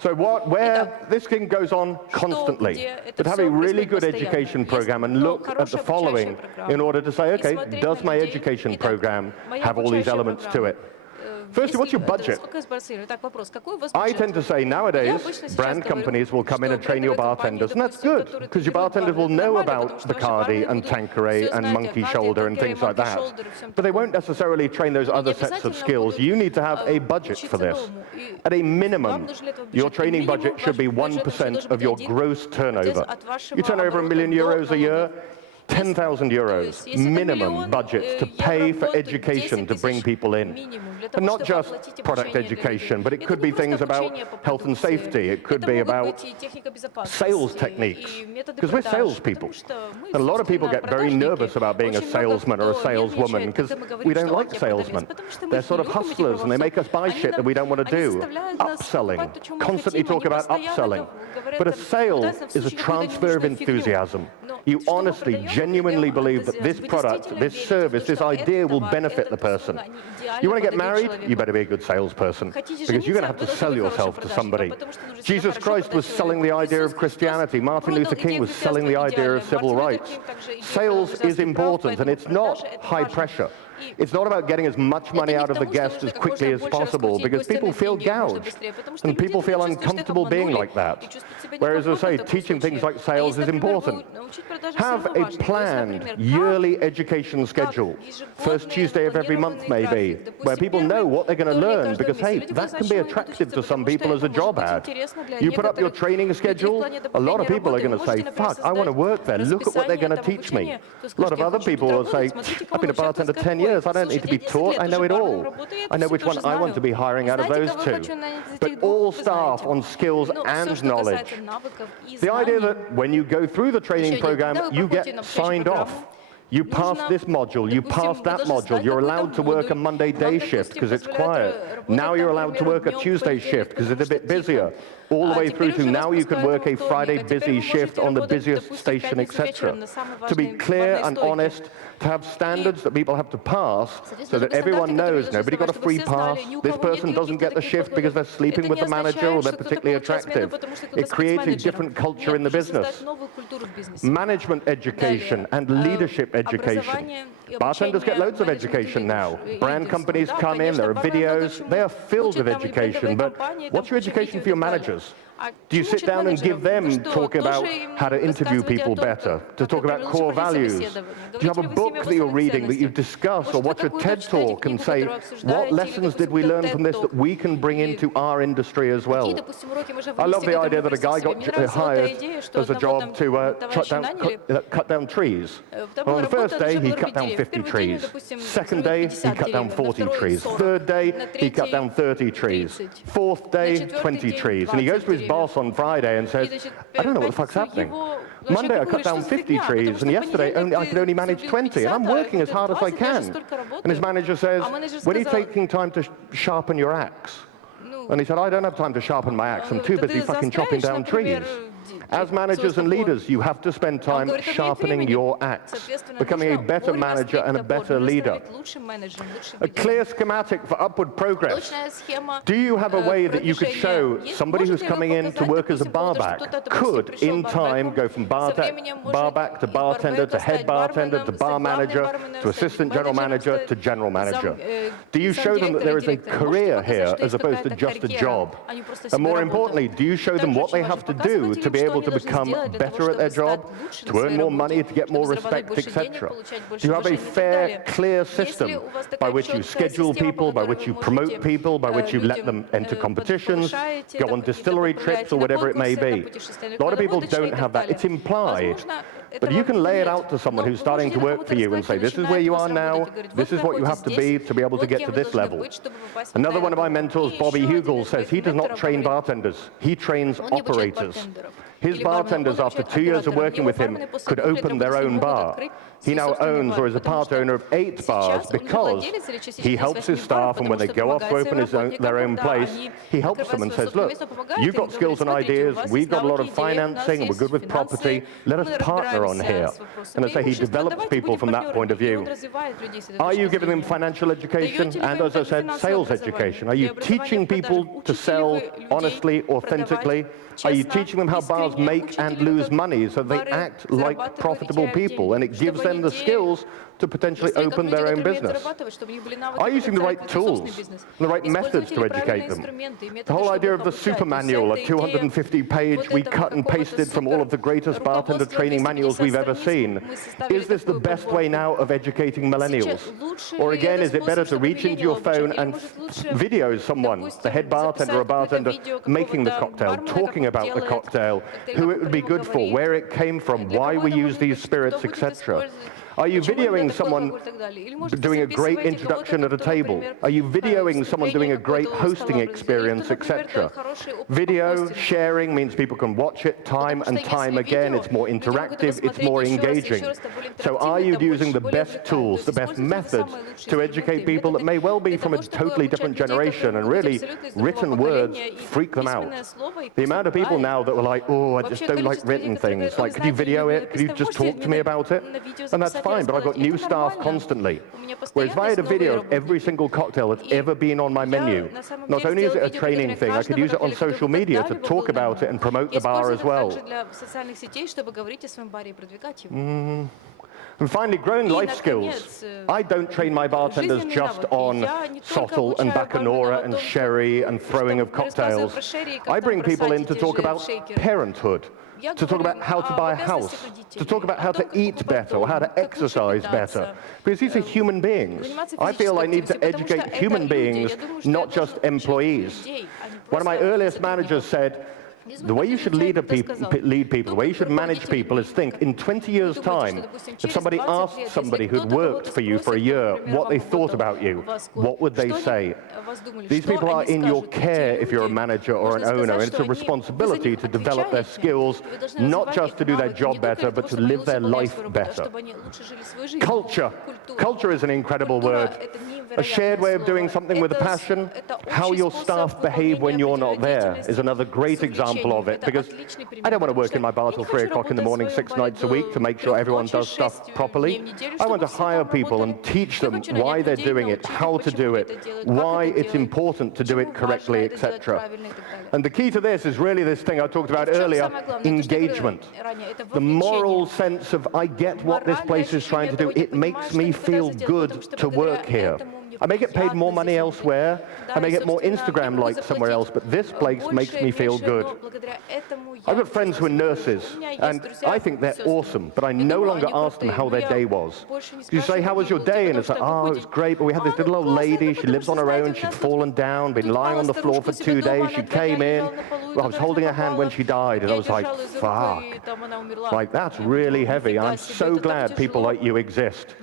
So where this thing goes on constantly, but have a really good education program and look at the following in order to say, okay, does my education program have all these elements to it? Firstly, what's your budget? I tend to say nowadays, brand companies will come in and train your bartenders, and that's good, because your bartenders will know about Bacardi and Tanqueray and Monkey Shoulder and things like that. But they won't necessarily train those other sets of skills. You need to have a budget for this. At a minimum, your training budget should be 1% of your gross turnover. You turn over €1 million a year, 10,000 euros minimum budgets to pay for education to bring people in. And not just product education, but it could be things about health and safety. It could be about sales techniques, because we're salespeople. And a lot of people get very nervous about being a salesman or a saleswoman because we don't like salesmen. They're sort of hustlers and they make us buy shit that we don't want to do. Upselling, constantly talk about upselling. But a sale is a transfer of enthusiasm. You honestly, genuinely believe that this product, this service, this idea will benefit the person. You want to get married? You better be a good salesperson, because you're going to have to sell yourself to somebody. Jesus Christ was selling the idea of Christianity. Martin Luther King was selling the idea of civil rights. Sales is important, and it's not high pressure. It's not about getting as much money out of the guest as quickly as possible, because people feel gouged, and people feel uncomfortable being like that. Whereas, as I say, teaching things like sales is important. Have a planned yearly education schedule, first Tuesday of every month maybe, where people know what they're going to learn, because, hey, that can be attractive to some people as a job ad. You put up your training schedule, a lot of people are going to say, fuck, I want to work there, look at what they're going to teach me. A lot of other people will say, I've been a bartender 10 years, I don't need to be taught, I know it all. I know which one I want to be hiring out of those two. But all staff on skills and knowledge. The idea that when you go through the training program, you get signed off. You pass this module, you pass that module, you're allowed to work a Monday day shift because it's quiet. Now you're allowed to work a Tuesday shift because it's a bit busier. All the way through to now you can work a Friday busy shift on the busiest station, etc. To be clear and honest, to have standards that people have to pass so that everyone knows nobody got a free pass, this person doesn't get the shift because they're sleeping with the manager or they're particularly attractive. It creates a different culture in the business. Management education and leadership education. Bartenders get loads of education now. Brand companies come in, there are videos, they are filled with education, but what's your education for your managers? Do you sit down and give them talking about how to interview people better, to talk about core values? Do you have a book that you're reading that you discuss, or watch a TED Talk and say, what lessons did we learn from this that we can bring into our industry as well? I love the idea that a guy got hired as a job to cut down trees. Well, on the first day, he cut down 50 trees. Second day, he cut down 40 trees. Third day, he cut down 30 trees. Fourth day, 20 trees. And he goes to his boss on Friday and says, I don't know what the fuck's happening. Monday I cut down 50 trees, and yesterday I could only manage 20, and I'm working as hard as I can. And his manager says, when are you taking time to sharpen your axe? And he said, I don't have time to sharpen my axe, I'm too busy fucking chopping down trees. As managers and leaders, you have to spend time sharpening your axe, becoming a better manager and a better leader. A clear schematic for upward progress. Do you have a way that you could show somebody who's coming in to work as a barback could, in time, go from barback to bartender to head bartender to bar manager to assistant general manager to general manager? Do you show them that there is a career here as opposed to just a job? And more importantly, do you show them what they have to do to be able to become better at their job, to earn more money, to get more respect, etc.? Do you have a fair, clear system by which you schedule people, by which you promote people, by which you let them enter competitions, go on distillery trips, or whatever it may be? A lot of people don't have that. It's implied. But you can lay it out to someone who's starting to work for you and say, this is where you are now, this is what you have to be able to get to this level. Another one of my mentors, Bobby Hugel, says he does not train bartenders, he trains operators. His bartenders, after 2 years of working with him, could open their own bar. He now owns or is a part owner of 8 bars because he helps his staff, and when they go off to open their own place, he helps them and says, look, you've got skills and ideas, we've got a lot of financing, and we're good with property, let us partner on here. And I say he develops people from that point of view. Are you giving them financial education and, as I said, sales education? Are you teaching people to sell honestly, authentically? Are you teaching them how bars make and lose money so they act like profitable people, and it gives them the skills to potentially open their own business? Are you using the right tools, the right methods to educate them? The whole idea of the super manual, a 250-page we cut and pasted from all of the greatest bartender training manuals we've ever seen. Is this the best way now of educating millennials? Or again, is it better to reach into your phone and video someone, the head bartender or bartender, making the cocktail, talking about the cocktail, who it would be good for, where it came from, why we use these spirits, etc.? Are you videoing someone doing a great introduction at a table? Are you videoing someone doing a great hosting experience, etc.? Video sharing means people can watch it time and time again. It's more interactive, it's more engaging. So are you using the best tools, the best methods to educate people that may well be from a totally different generation, and really written words freak them out? The amount of people now that were like, oh, I just don't like written things. Like, could you video it? Could you just talk to me about it? And that's fine, but I've got new staff constantly. Whereas if I had a video of every single cocktail that's ever been on my menu, not only is it a training thing, I could use it on social media to talk about it and promote the bar as well. And finally, growing life skills. I don't train my bartenders just on sotol and bacchanora and sherry and throwing of cocktails. I bring people in to talk about parenthood, to talk about how to buy a house, to talk about how to eat better or how to exercise better. Because these are human beings. I feel I need to educate human beings, not just employees. One of my earliest managers said, the way you should lead people, the way you should manage people is think, in 20 years' time, if somebody asked somebody who'd worked for you for a year what they thought about you, what would they say? These people are in your care if you're a manager or an owner, and it's a responsibility to develop their skills, not just to do their job better, but to live their life better. Culture. Culture is an incredible word. A shared way of doing something with a passion. How your staff behave when you're not there is another great example of it, because I don't want to work in my bar till 3 o'clock in the morning, 6 nights a week to make sure everyone does stuff properly. I want to hire people and teach them why they're doing it, how to do it, why it's important to do it correctly, etc. And the key to this is really this thing I talked about earlier, engagement. The moral sense of, I get what this place is trying to do, it makes me feel good to work here. I may get paid more money elsewhere, I may get more Instagram likes somewhere else, but this place makes me feel good. I've got friends who are nurses, and I think they're awesome, but I no longer ask them how their day was. You say, how was your day? And it's like, oh, it was great, but we had this little old lady, she lives on her own, she'd fallen down, been lying on the floor for 2 days, she came in, I was holding her hand when she died, and I was like, fuck. Like, that's really heavy. I'm so glad people like you exist.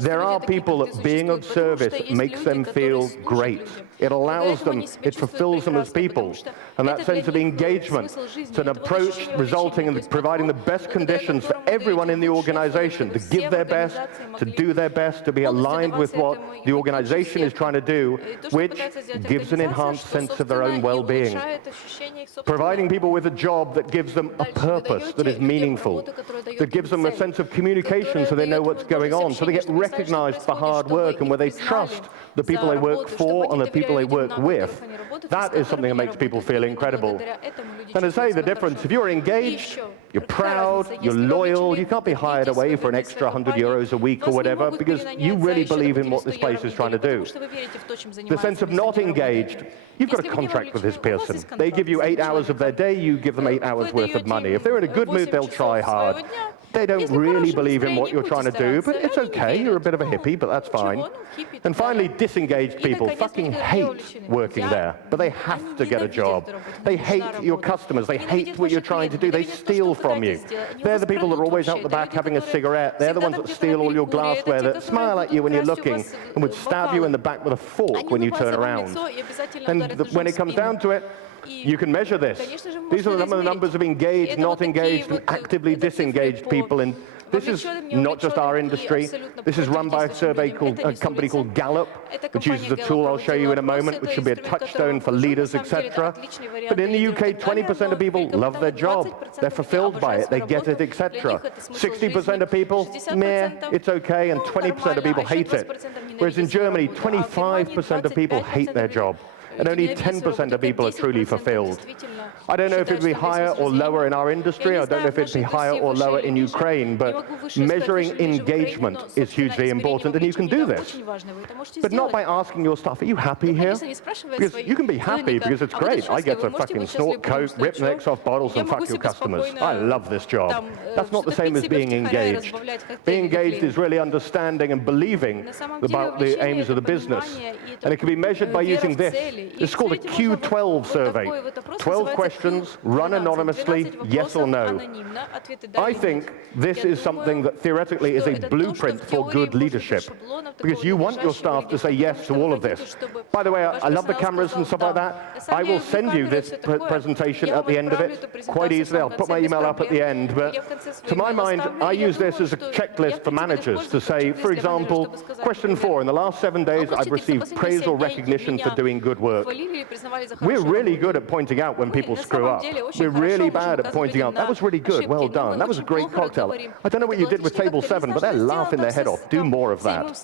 There are people that being of service makes them feel great. It allows them, it fulfills them as people. And that sense of engagement, it's an approach resulting in providing the best conditions for everyone in the organization to give their best, to do their best, to be aligned with what the organization is trying to do, which gives an enhanced sense of their own well-being. Providing people with a job that gives them a purpose that is meaningful, that gives them a sense of communication so they know what's going on, so they get recognized for hard work and where they trust the people they work for and the people they work with. That is something that makes people feel incredible. And to say the difference, if you're engaged, you're proud, you're loyal, you can't be hired away for an extra 100 euros a week or whatever, because you really believe in what this place is trying to do. The sense of not engaged, you've got a contract with this person. They give you 8 hours of their day, you give them 8 hours worth of money. If they're in a good mood, they'll try hard. They don't really believe in what you're trying to do, but it's okay, you're a bit of a hippie, but that's fine. And finally, disengaged people fucking hate working there, but they have to get a job. They hate your customers, they hate what you're trying to do, they steal from you. They're the people that are always out the back having a cigarette, they're the ones that steal all your glassware, that smile at you when you're looking, and would stab you in the back with a fork when you turn around. And when it comes down to it, you can measure this. These are some of the numbers of engaged, not engaged, and actively disengaged people. And this is not just our industry. This is run by a company called Gallup, which uses a tool I'll show you in a moment, which should be a touchstone for leaders, etc. But in the UK, 20% of people love their job. They're fulfilled by it. They get it, etc. 60% of people, meh, it's okay, and 20% of people hate it. Whereas in Germany, 25% of people hate their job, and only 10% of people are truly fulfilled. I don't know if it would be higher or lower in our industry, I don't know if it would be higher or lower in Ukraine, but measuring engagement is hugely important, and you can do this. But not by asking your staff, are you happy here? Because you can be happy because it's great. I get to fucking snort coke, rip necks off bottles, and fuck your customers. I love this job. That's not the same as being engaged. Being engaged is really understanding and believing about the aims of the business. And it can be measured by using this. It's called a Q12 survey. 12 questions, run anonymously, yes or no. I think this is something that theoretically is a blueprint for good leadership, because you want your staff to say yes to all of this. By the way, I love the cameras and stuff like that. I will send you this presentation at the end of it quite easily. I'll put my email up at the end, but to my mind, I use this as a checklist for managers to say, for example, question 4, in the last 7 days, I've received praise or recognition for doing good work. We're really good at pointing out when people screw up. We're really bad at pointing out, that was really good, well done, that was a great cocktail. I don't know what you did with table 7, but they're laughing their head off. Do more of that.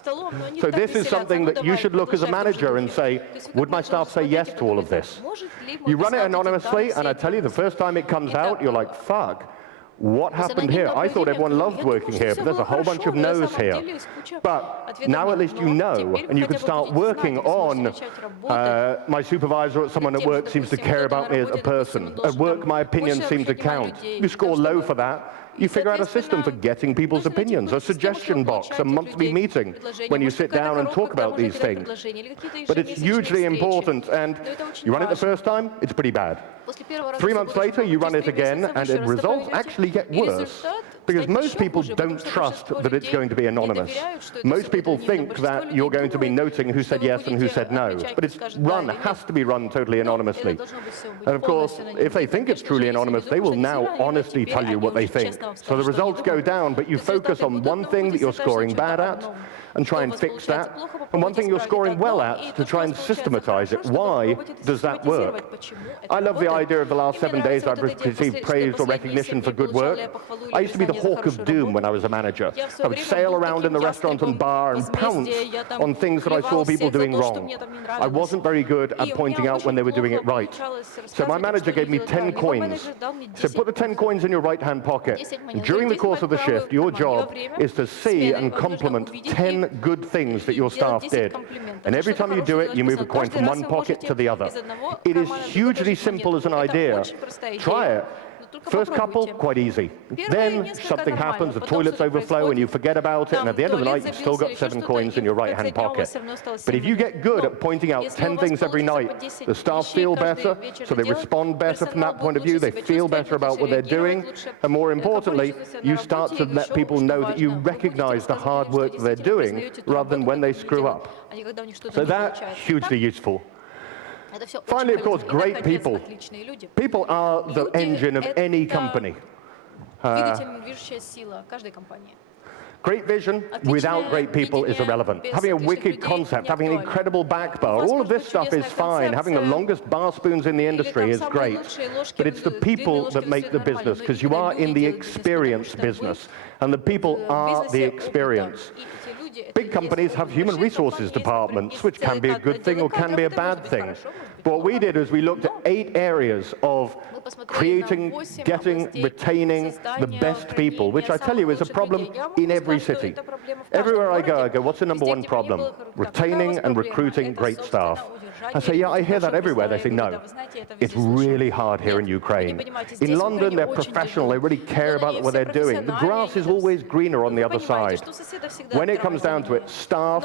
So this is something that you should look as a manager and say, would my staff say yes to all of this? You run it anonymously, and I tell you, the first time it comes out, you're like, fuck. What happened here? I thought everyone loved working here, but there's a whole bunch of no's here. But now at least you know, and you can start working on my supervisor or someone at work seems to care about me as a person. At work, my opinions seem to count. You score low for that. You figure out a system for getting people's opinions, a suggestion box, a monthly meeting when you sit down and talk about these things. But it's hugely important, and you run it the first time, it's pretty bad. 3 months later, you run it again, and the results actually get worse, because most people don't trust that it's going to be anonymous. Most people think that you're going to be noting who said yes and who said no, but it's has to be run totally anonymously. And of course, if they think it's truly anonymous, they will now honestly tell you what they think. So the results go down, but you focus on one thing that you're scoring bad at, and try and fix that, and one thing you're scoring well at to try and systematize it. Why does that work? I love the idea of the last 7 days I've received praise or recognition for good work. I used to be the hawk of doom when I was a manager. I would sail around in the restaurant and bar and pounce on things that I saw people doing wrong. I wasn't very good at pointing out when they were doing it right. So my manager gave me 10 coins. He said, put the 10 coins in your right-hand pocket. And during the course of the shift, your job is to see and compliment 10 good things that your staff did. And every time you do it, you move a coin from one pocket to the other. It is hugely simple as an idea. Try it. First couple, quite easy. Then something happens, the toilets overflow and you forget about it, and at the end of the night, you've still got 7 coins in your right-hand pocket. But if you get good at pointing out 10 things every night, the staff feel better, so they respond better from that point of view, they feel better about what they're doing, and more importantly, you start to let people know that you recognize the hard work that they're doing, rather than when they screw up. So that's hugely useful. Finally, of course, great people. People are the engine of any company. Great vision without great people is irrelevant. Having a wicked concept, having an incredible back bar, all of this stuff is fine. Having the longest bar spoons in the industry is great. But it's the people that make the business, because you are in the experience business, and the people are the experience. Big companies have human resources departments, which can be a good thing or can be a bad thing. But what we did is we looked at 8 areas of creating, getting, retaining the best people, which I tell you is a problem in every city. Everywhere I go, what's the #1 problem? Retaining and recruiting great staff. I say, yeah, I hear that everywhere. They say, no, it's really hard here in Ukraine. In London, they're professional. They really care about what they're doing. The grass is always greener on the other side. When it comes down to it, staff,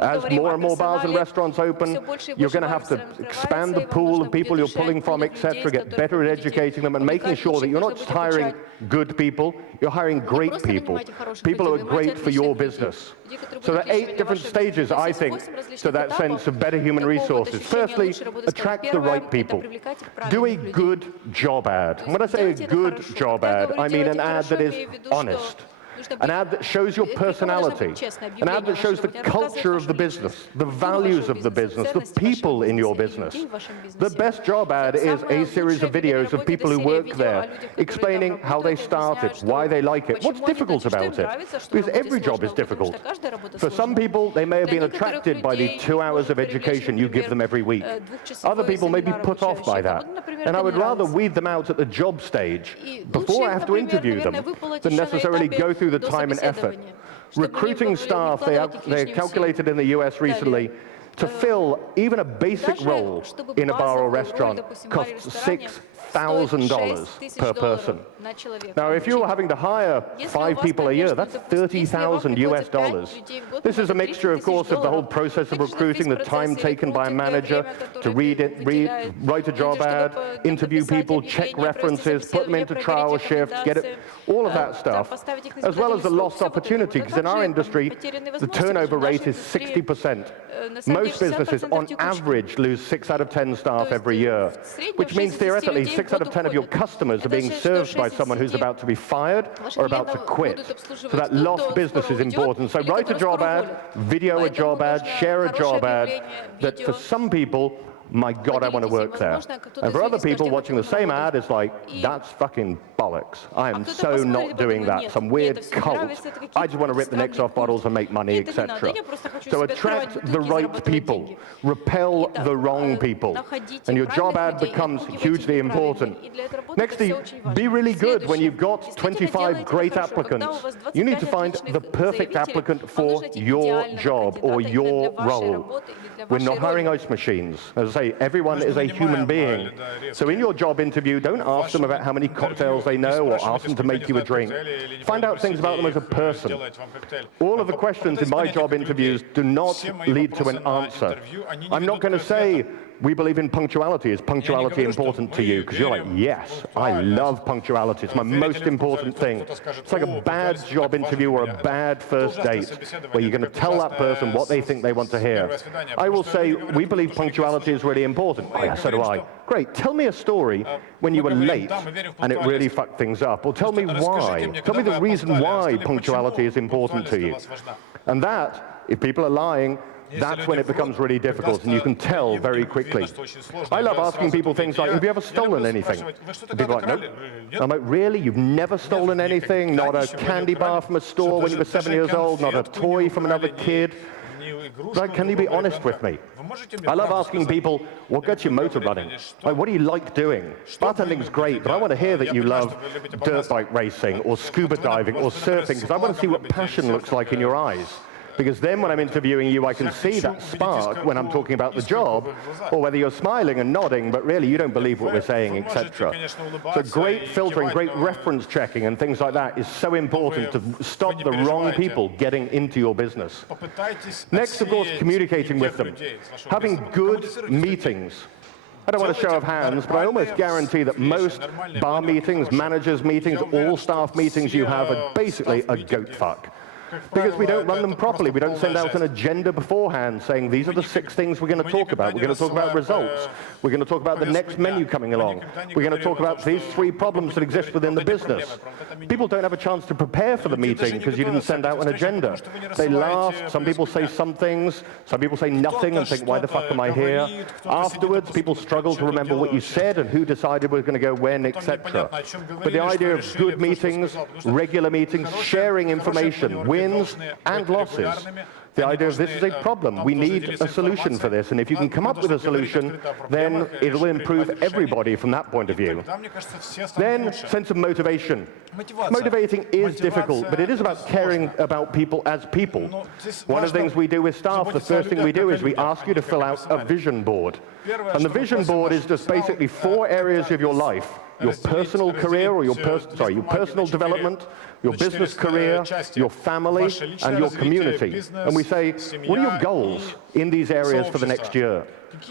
as more and more bars and restaurants open, you're going to have to expand the pool of people you're pulling from, etc., get better at educating them and making sure that you're not just hiring good people, you're hiring great people, people who are great for your business. So there are 8 different stages, I think, to that sense of better human resources. Firstly, attract the right people. Do a good job ad. And when I say a good job ad, I mean an ad that is honest. An ad that shows your personality, an ad that shows the culture of the business, the values of the business, the people in your business. The best job ad is a series of videos of people who work there, explaining how they started, why they like it, what's difficult about it, because every job is difficult. For some people, they may have been attracted by the 2 hours of education you give them every week. Other people may be put off by that. And I would rather weed them out at the job stage, before I have to interview them, than necessarily go through the time and effort. Recruiting staff, they calculated in the US recently, to fill even a basic role in a bar or restaurant costs $1,000 per person. Now, if you're having to hire 5 people a year, that's $30,000 US. This is a mixture, of course, of the whole process of recruiting, the time taken by a manager to write a job ad, interview people, check references, put them into trial shifts, get it, all of that stuff, as well as the lost opportunity, because in our industry, the turnover rate is 60%. Most businesses, on average, lose 6 out of 10 staff every year, which means theoretically 6 out of 10 of your customers are being served by someone who's about to be fired or about to quit. So that lost business is important. So write a job ad, video a job ad, share a job ad, that for some people, my God, I want to work there. And for other people watching the same ad, it's like, that's fucking bollocks. I am so not doing that. Some weird cult. I just want to rip the necks off bottles and make money, etc. So attract the right people. Repel the wrong people. And your job ad becomes hugely important. Nextly, be really good when you've got 25 great applicants. You need to find the perfect applicant for your job or your role. We're not hiring ice machines. As I say, everyone is a human being. So in your job interview, don't ask them about how many cocktails they know or ask them to make you a drink. Find out things about them as a person. All of the questions in my job interviews do not lead to an answer. I'm not going to say, we believe in punctuality. Is punctuality important to you? Because you're like, yes, I love punctuality. It's my most important thing. It's like a bad job interview or a bad first date where you're going to tell that person what they think they want to hear. I will say, we believe punctuality is really important. Oh, yeah, so do I. Great. Tell me a story when you were late and it really fucked things up. Or tell me why. Tell me the reason why punctuality is important to you. And that, if people are lying, that's when it becomes really difficult, and you can tell very quickly. I love asking people things like, have you ever stolen anything? And people are like, nope. I'm like, really? You've never stolen anything? Not a candy bar from a store when you were 7 years old? Not a toy from another kid? Like, can you be honest with me? I love asking people, what gets your motor running? Like, what do you like doing? Bartending's great, but I want to hear that you love dirt bike racing or scuba diving or surfing, because I want to see what passion looks like in your eyes. Because then when I'm interviewing you, I can see that spark when I'm talking about the job, or whether you're smiling and nodding, but really you don't believe what we're saying, etc. So great filtering, great reference checking and things like that is so important to stop the wrong people getting into your business. Next, of course, communicating with them. Having good meetings. I don't want a show of hands, but I almost guarantee that most bar meetings, managers meetings, all staff meetings you have are basically a goat fuck. Because we don't run them properly. We don't send out an agenda beforehand saying, these are the 6 things we're going to talk about. We're going to talk about results. We're going to talk about the next menu coming along. We're going to talk about these 3 problems that exist within the business. People don't have a chance to prepare for the meeting because you didn't send out an agenda. They laugh. Some people say some things. Some people say nothing and think, why the fuck am I here? Afterwards, people struggle to remember what you said and who decided we're going to go when, etc. But the idea of good meetings, regular meetings, sharing information, wins and losses. The idea of this is a problem. We need a solution for this. And if you can come up with a solution, then it will improve everybody from that point of view. Then, sense of motivation. Motivating is difficult, but it is about caring about people as people. One of the things we do with staff, the first thing we do is we ask you to fill out a vision board. And the vision board is just basically 4 areas of your life. Your personal career or your personal development, your business career, your family, and your community. And we say, what are your goals in these areas for the next year?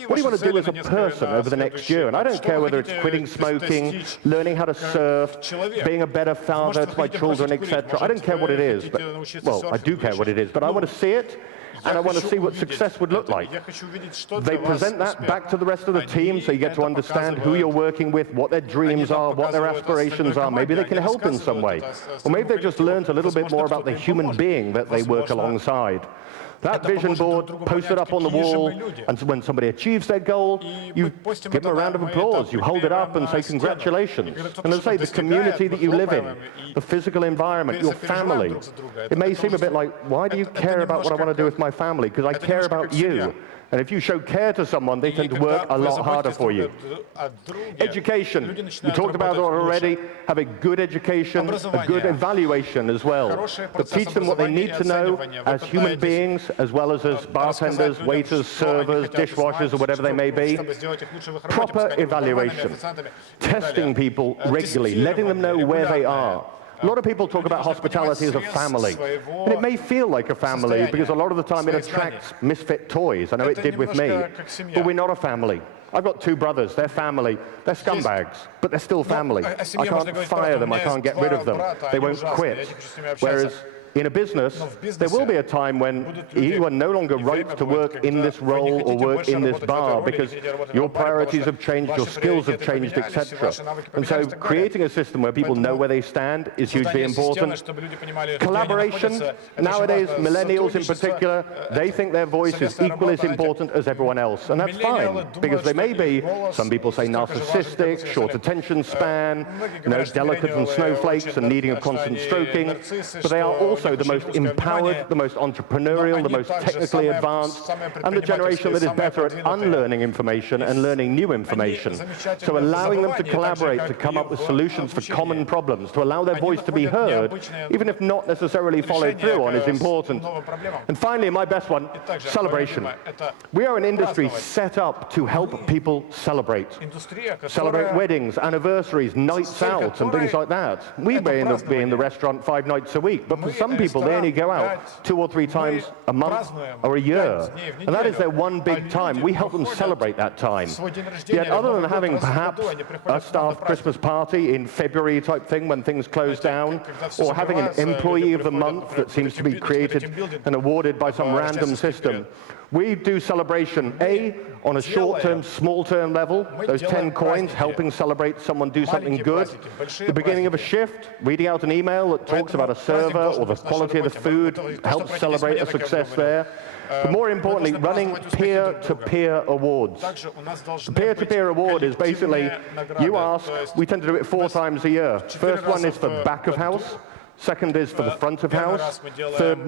What do you want to do as a person over the next year? And I don't care whether it's quitting smoking, learning how to surf, being a better father to my children, etc. I don't care what it is. But, well, I do care what it is, but I want to see it. And I want to see what success would look like. They present that back to the rest of the team so you get to understand who you're working with, what their dreams are, what their aspirations are. Maybe they can help in some way. Or maybe they've just learned a little bit more about the human being that they work alongside. That vision board, post it up on the wall, and when somebody achieves their goal, you give them a round of applause. You hold it up and say congratulations. And as I say, the community that you live in, the physical environment, your family. It may seem a bit like, why do you care about what I want to do with my family? Because I care about you. And if you show care to someone, they tend to work a lot harder for you. Education. We talked about it already. Have a good education, a good evaluation as well. But teach them what they need to know as human beings, as well as bartenders, waiters, servers, dishwashers, or whatever they may be. Proper evaluation. Testing people regularly, letting them know where they are. A lot of people talk about hospitality as a family, and it may feel like a family because a lot of the time it attracts misfit toys. I know it did with me, but we're not a family. I've got two brothers, they're family, they're scumbags, but they're still family. I can't fire them, I can't get rid of them, they won't quit. Whereas in a business, there will be a time when you are no longer right to work in this role or work in this bar because your priorities have changed, your skills have changed, etc. And so creating a system where people know where they stand is hugely important. Collaboration. Nowadays, millennials in particular, they think their voice is equally as important as everyone else. And that's fine, because they may be, some people say narcissistic, short attention span, delicate and snowflakes and needing a constant stroking, but they are also the most empowered, the most entrepreneurial, the most technically advanced, and the generation that is better at unlearning information and learning new information. So allowing them to collaborate, to come up with solutions for common problems, to allow their voice to be heard, even if not necessarily followed through on, is important. And finally, my best one, celebration. We are an industry set up to help people celebrate. Celebrate weddings, anniversaries, nights out, and things like that. We may be in the restaurant 5 nights a week, but for some people, they only go out 2 or 3 times a month or a year. And that is their one big time. We help them celebrate that time. Yet other than having perhaps a staff Christmas party in February type thing when things close down, or having an employee of the month that seems to be created and awarded by some random system, we do celebration, A, on a short-term, small-term level, those 10 coins, helping celebrate someone do something good. The beginning of a shift, reading out an email that talks about a server or the quality of the food, helps celebrate a success there. But more importantly, running peer-to-peer awards. The peer-to-peer award is basically, you ask, we tend to do it 4 times a year. First one is for back of house. Second is for the front of house, third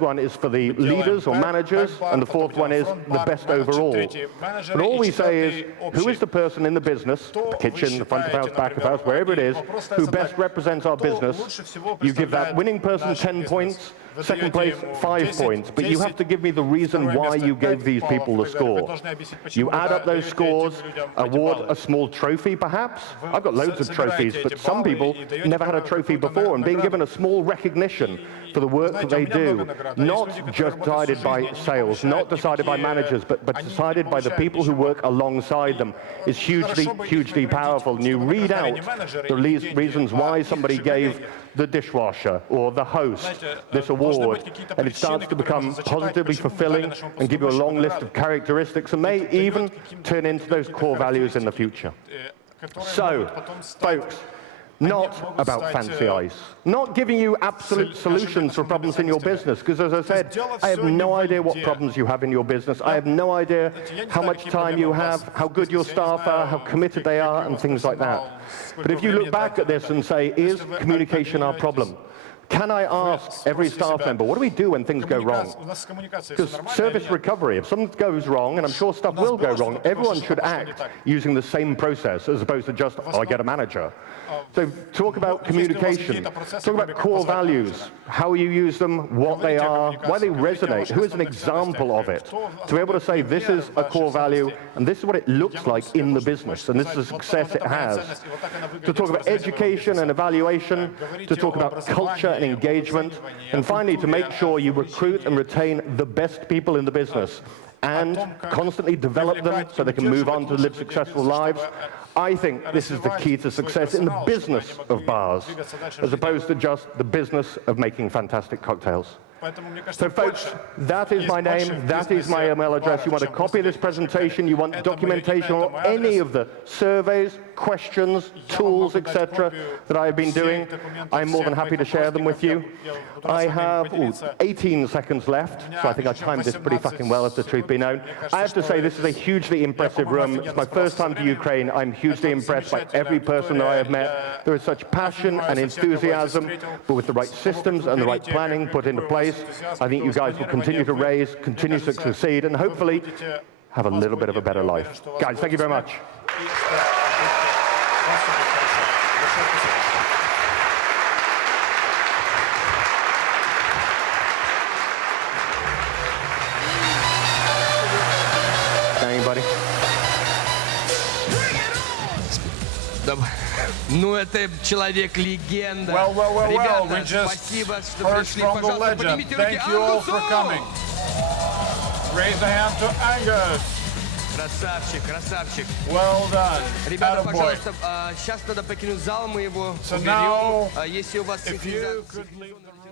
one is for the leaders or managers, and the fourth one is the best overall. And all we say is, who is the person in the business, the kitchen, the front of house, back of house, wherever it is, who best represents our business? You give that winning person 10 points, second place 5 points, but you have to give me the reason why you gave these people the score. You add up those scores, award a small trophy perhaps. I've got loads of trophies, but some people never had a trophy before, and being given a small recognition for the work that they do, not just decided by sales, not decided by managers, but decided by the people who work alongside them, is hugely, hugely powerful. And you read out the reasons why somebody gave the dishwasher or the host this award, and it starts to become positively fulfilling and give you a long list of characteristics and may even turn into those core values in the future. So, folks, not about fancy ice, not giving you absolute solutions for problems in your business, because as I said, I have no idea what problems you have in your business. I have no idea how much time you have, how good your staff are, how committed they are, and things like that. But if you look back at this and say, is communication our problem? Can I ask every staff member, what do we do when things go wrong? Because service recovery, if something goes wrong, and I'm sure stuff will go wrong, everyone should act using the same process as opposed to just, oh, I get a manager. So talk about communication, talk about core values, how you use them, what they are, why they resonate, who is an example of it. To be able to say this is a core value and this is what it looks like in the business and this is the success it has. To talk about education and evaluation, to talk about culture and engagement, and finally to make sure you recruit and retain the best people in the business and constantly develop them so they can move on to live successful lives. I think this is the key to success in the business of bars, as opposed to just the business of making fantastic cocktails. So folks, that is my name, that is my email address. You want a copy of this presentation, you want documentation on any of the surveys, questions, tools, etc. that I've been doing, I'm more than happy to share them with you. I have 18 seconds left, so I think I timed this pretty fucking well, if the truth be known. I have to say, this is a hugely impressive room. It's my first time to Ukraine. I'm hugely impressed by every person that I have met. There is such passion and enthusiasm, but with the right systems and the right planning put into place, raise. I think you guys will continue to raise, continue to succeed, and hopefully have a little bit of a better life. Guys, thank you very much. Anybody? Ну, это человек-легенда. Well, Ребята, we just спасибо, что heard пришли. from the Пожалуйста, legend. поднимите руки Thank you all for coming. Raise a hand to Angus. Красавчик, красавчик. Well done. Ребята, Attaboy. пожалуйста, сейчас надо покинуть зал, мы его So уберем. now, Если у вас if you could leave the room.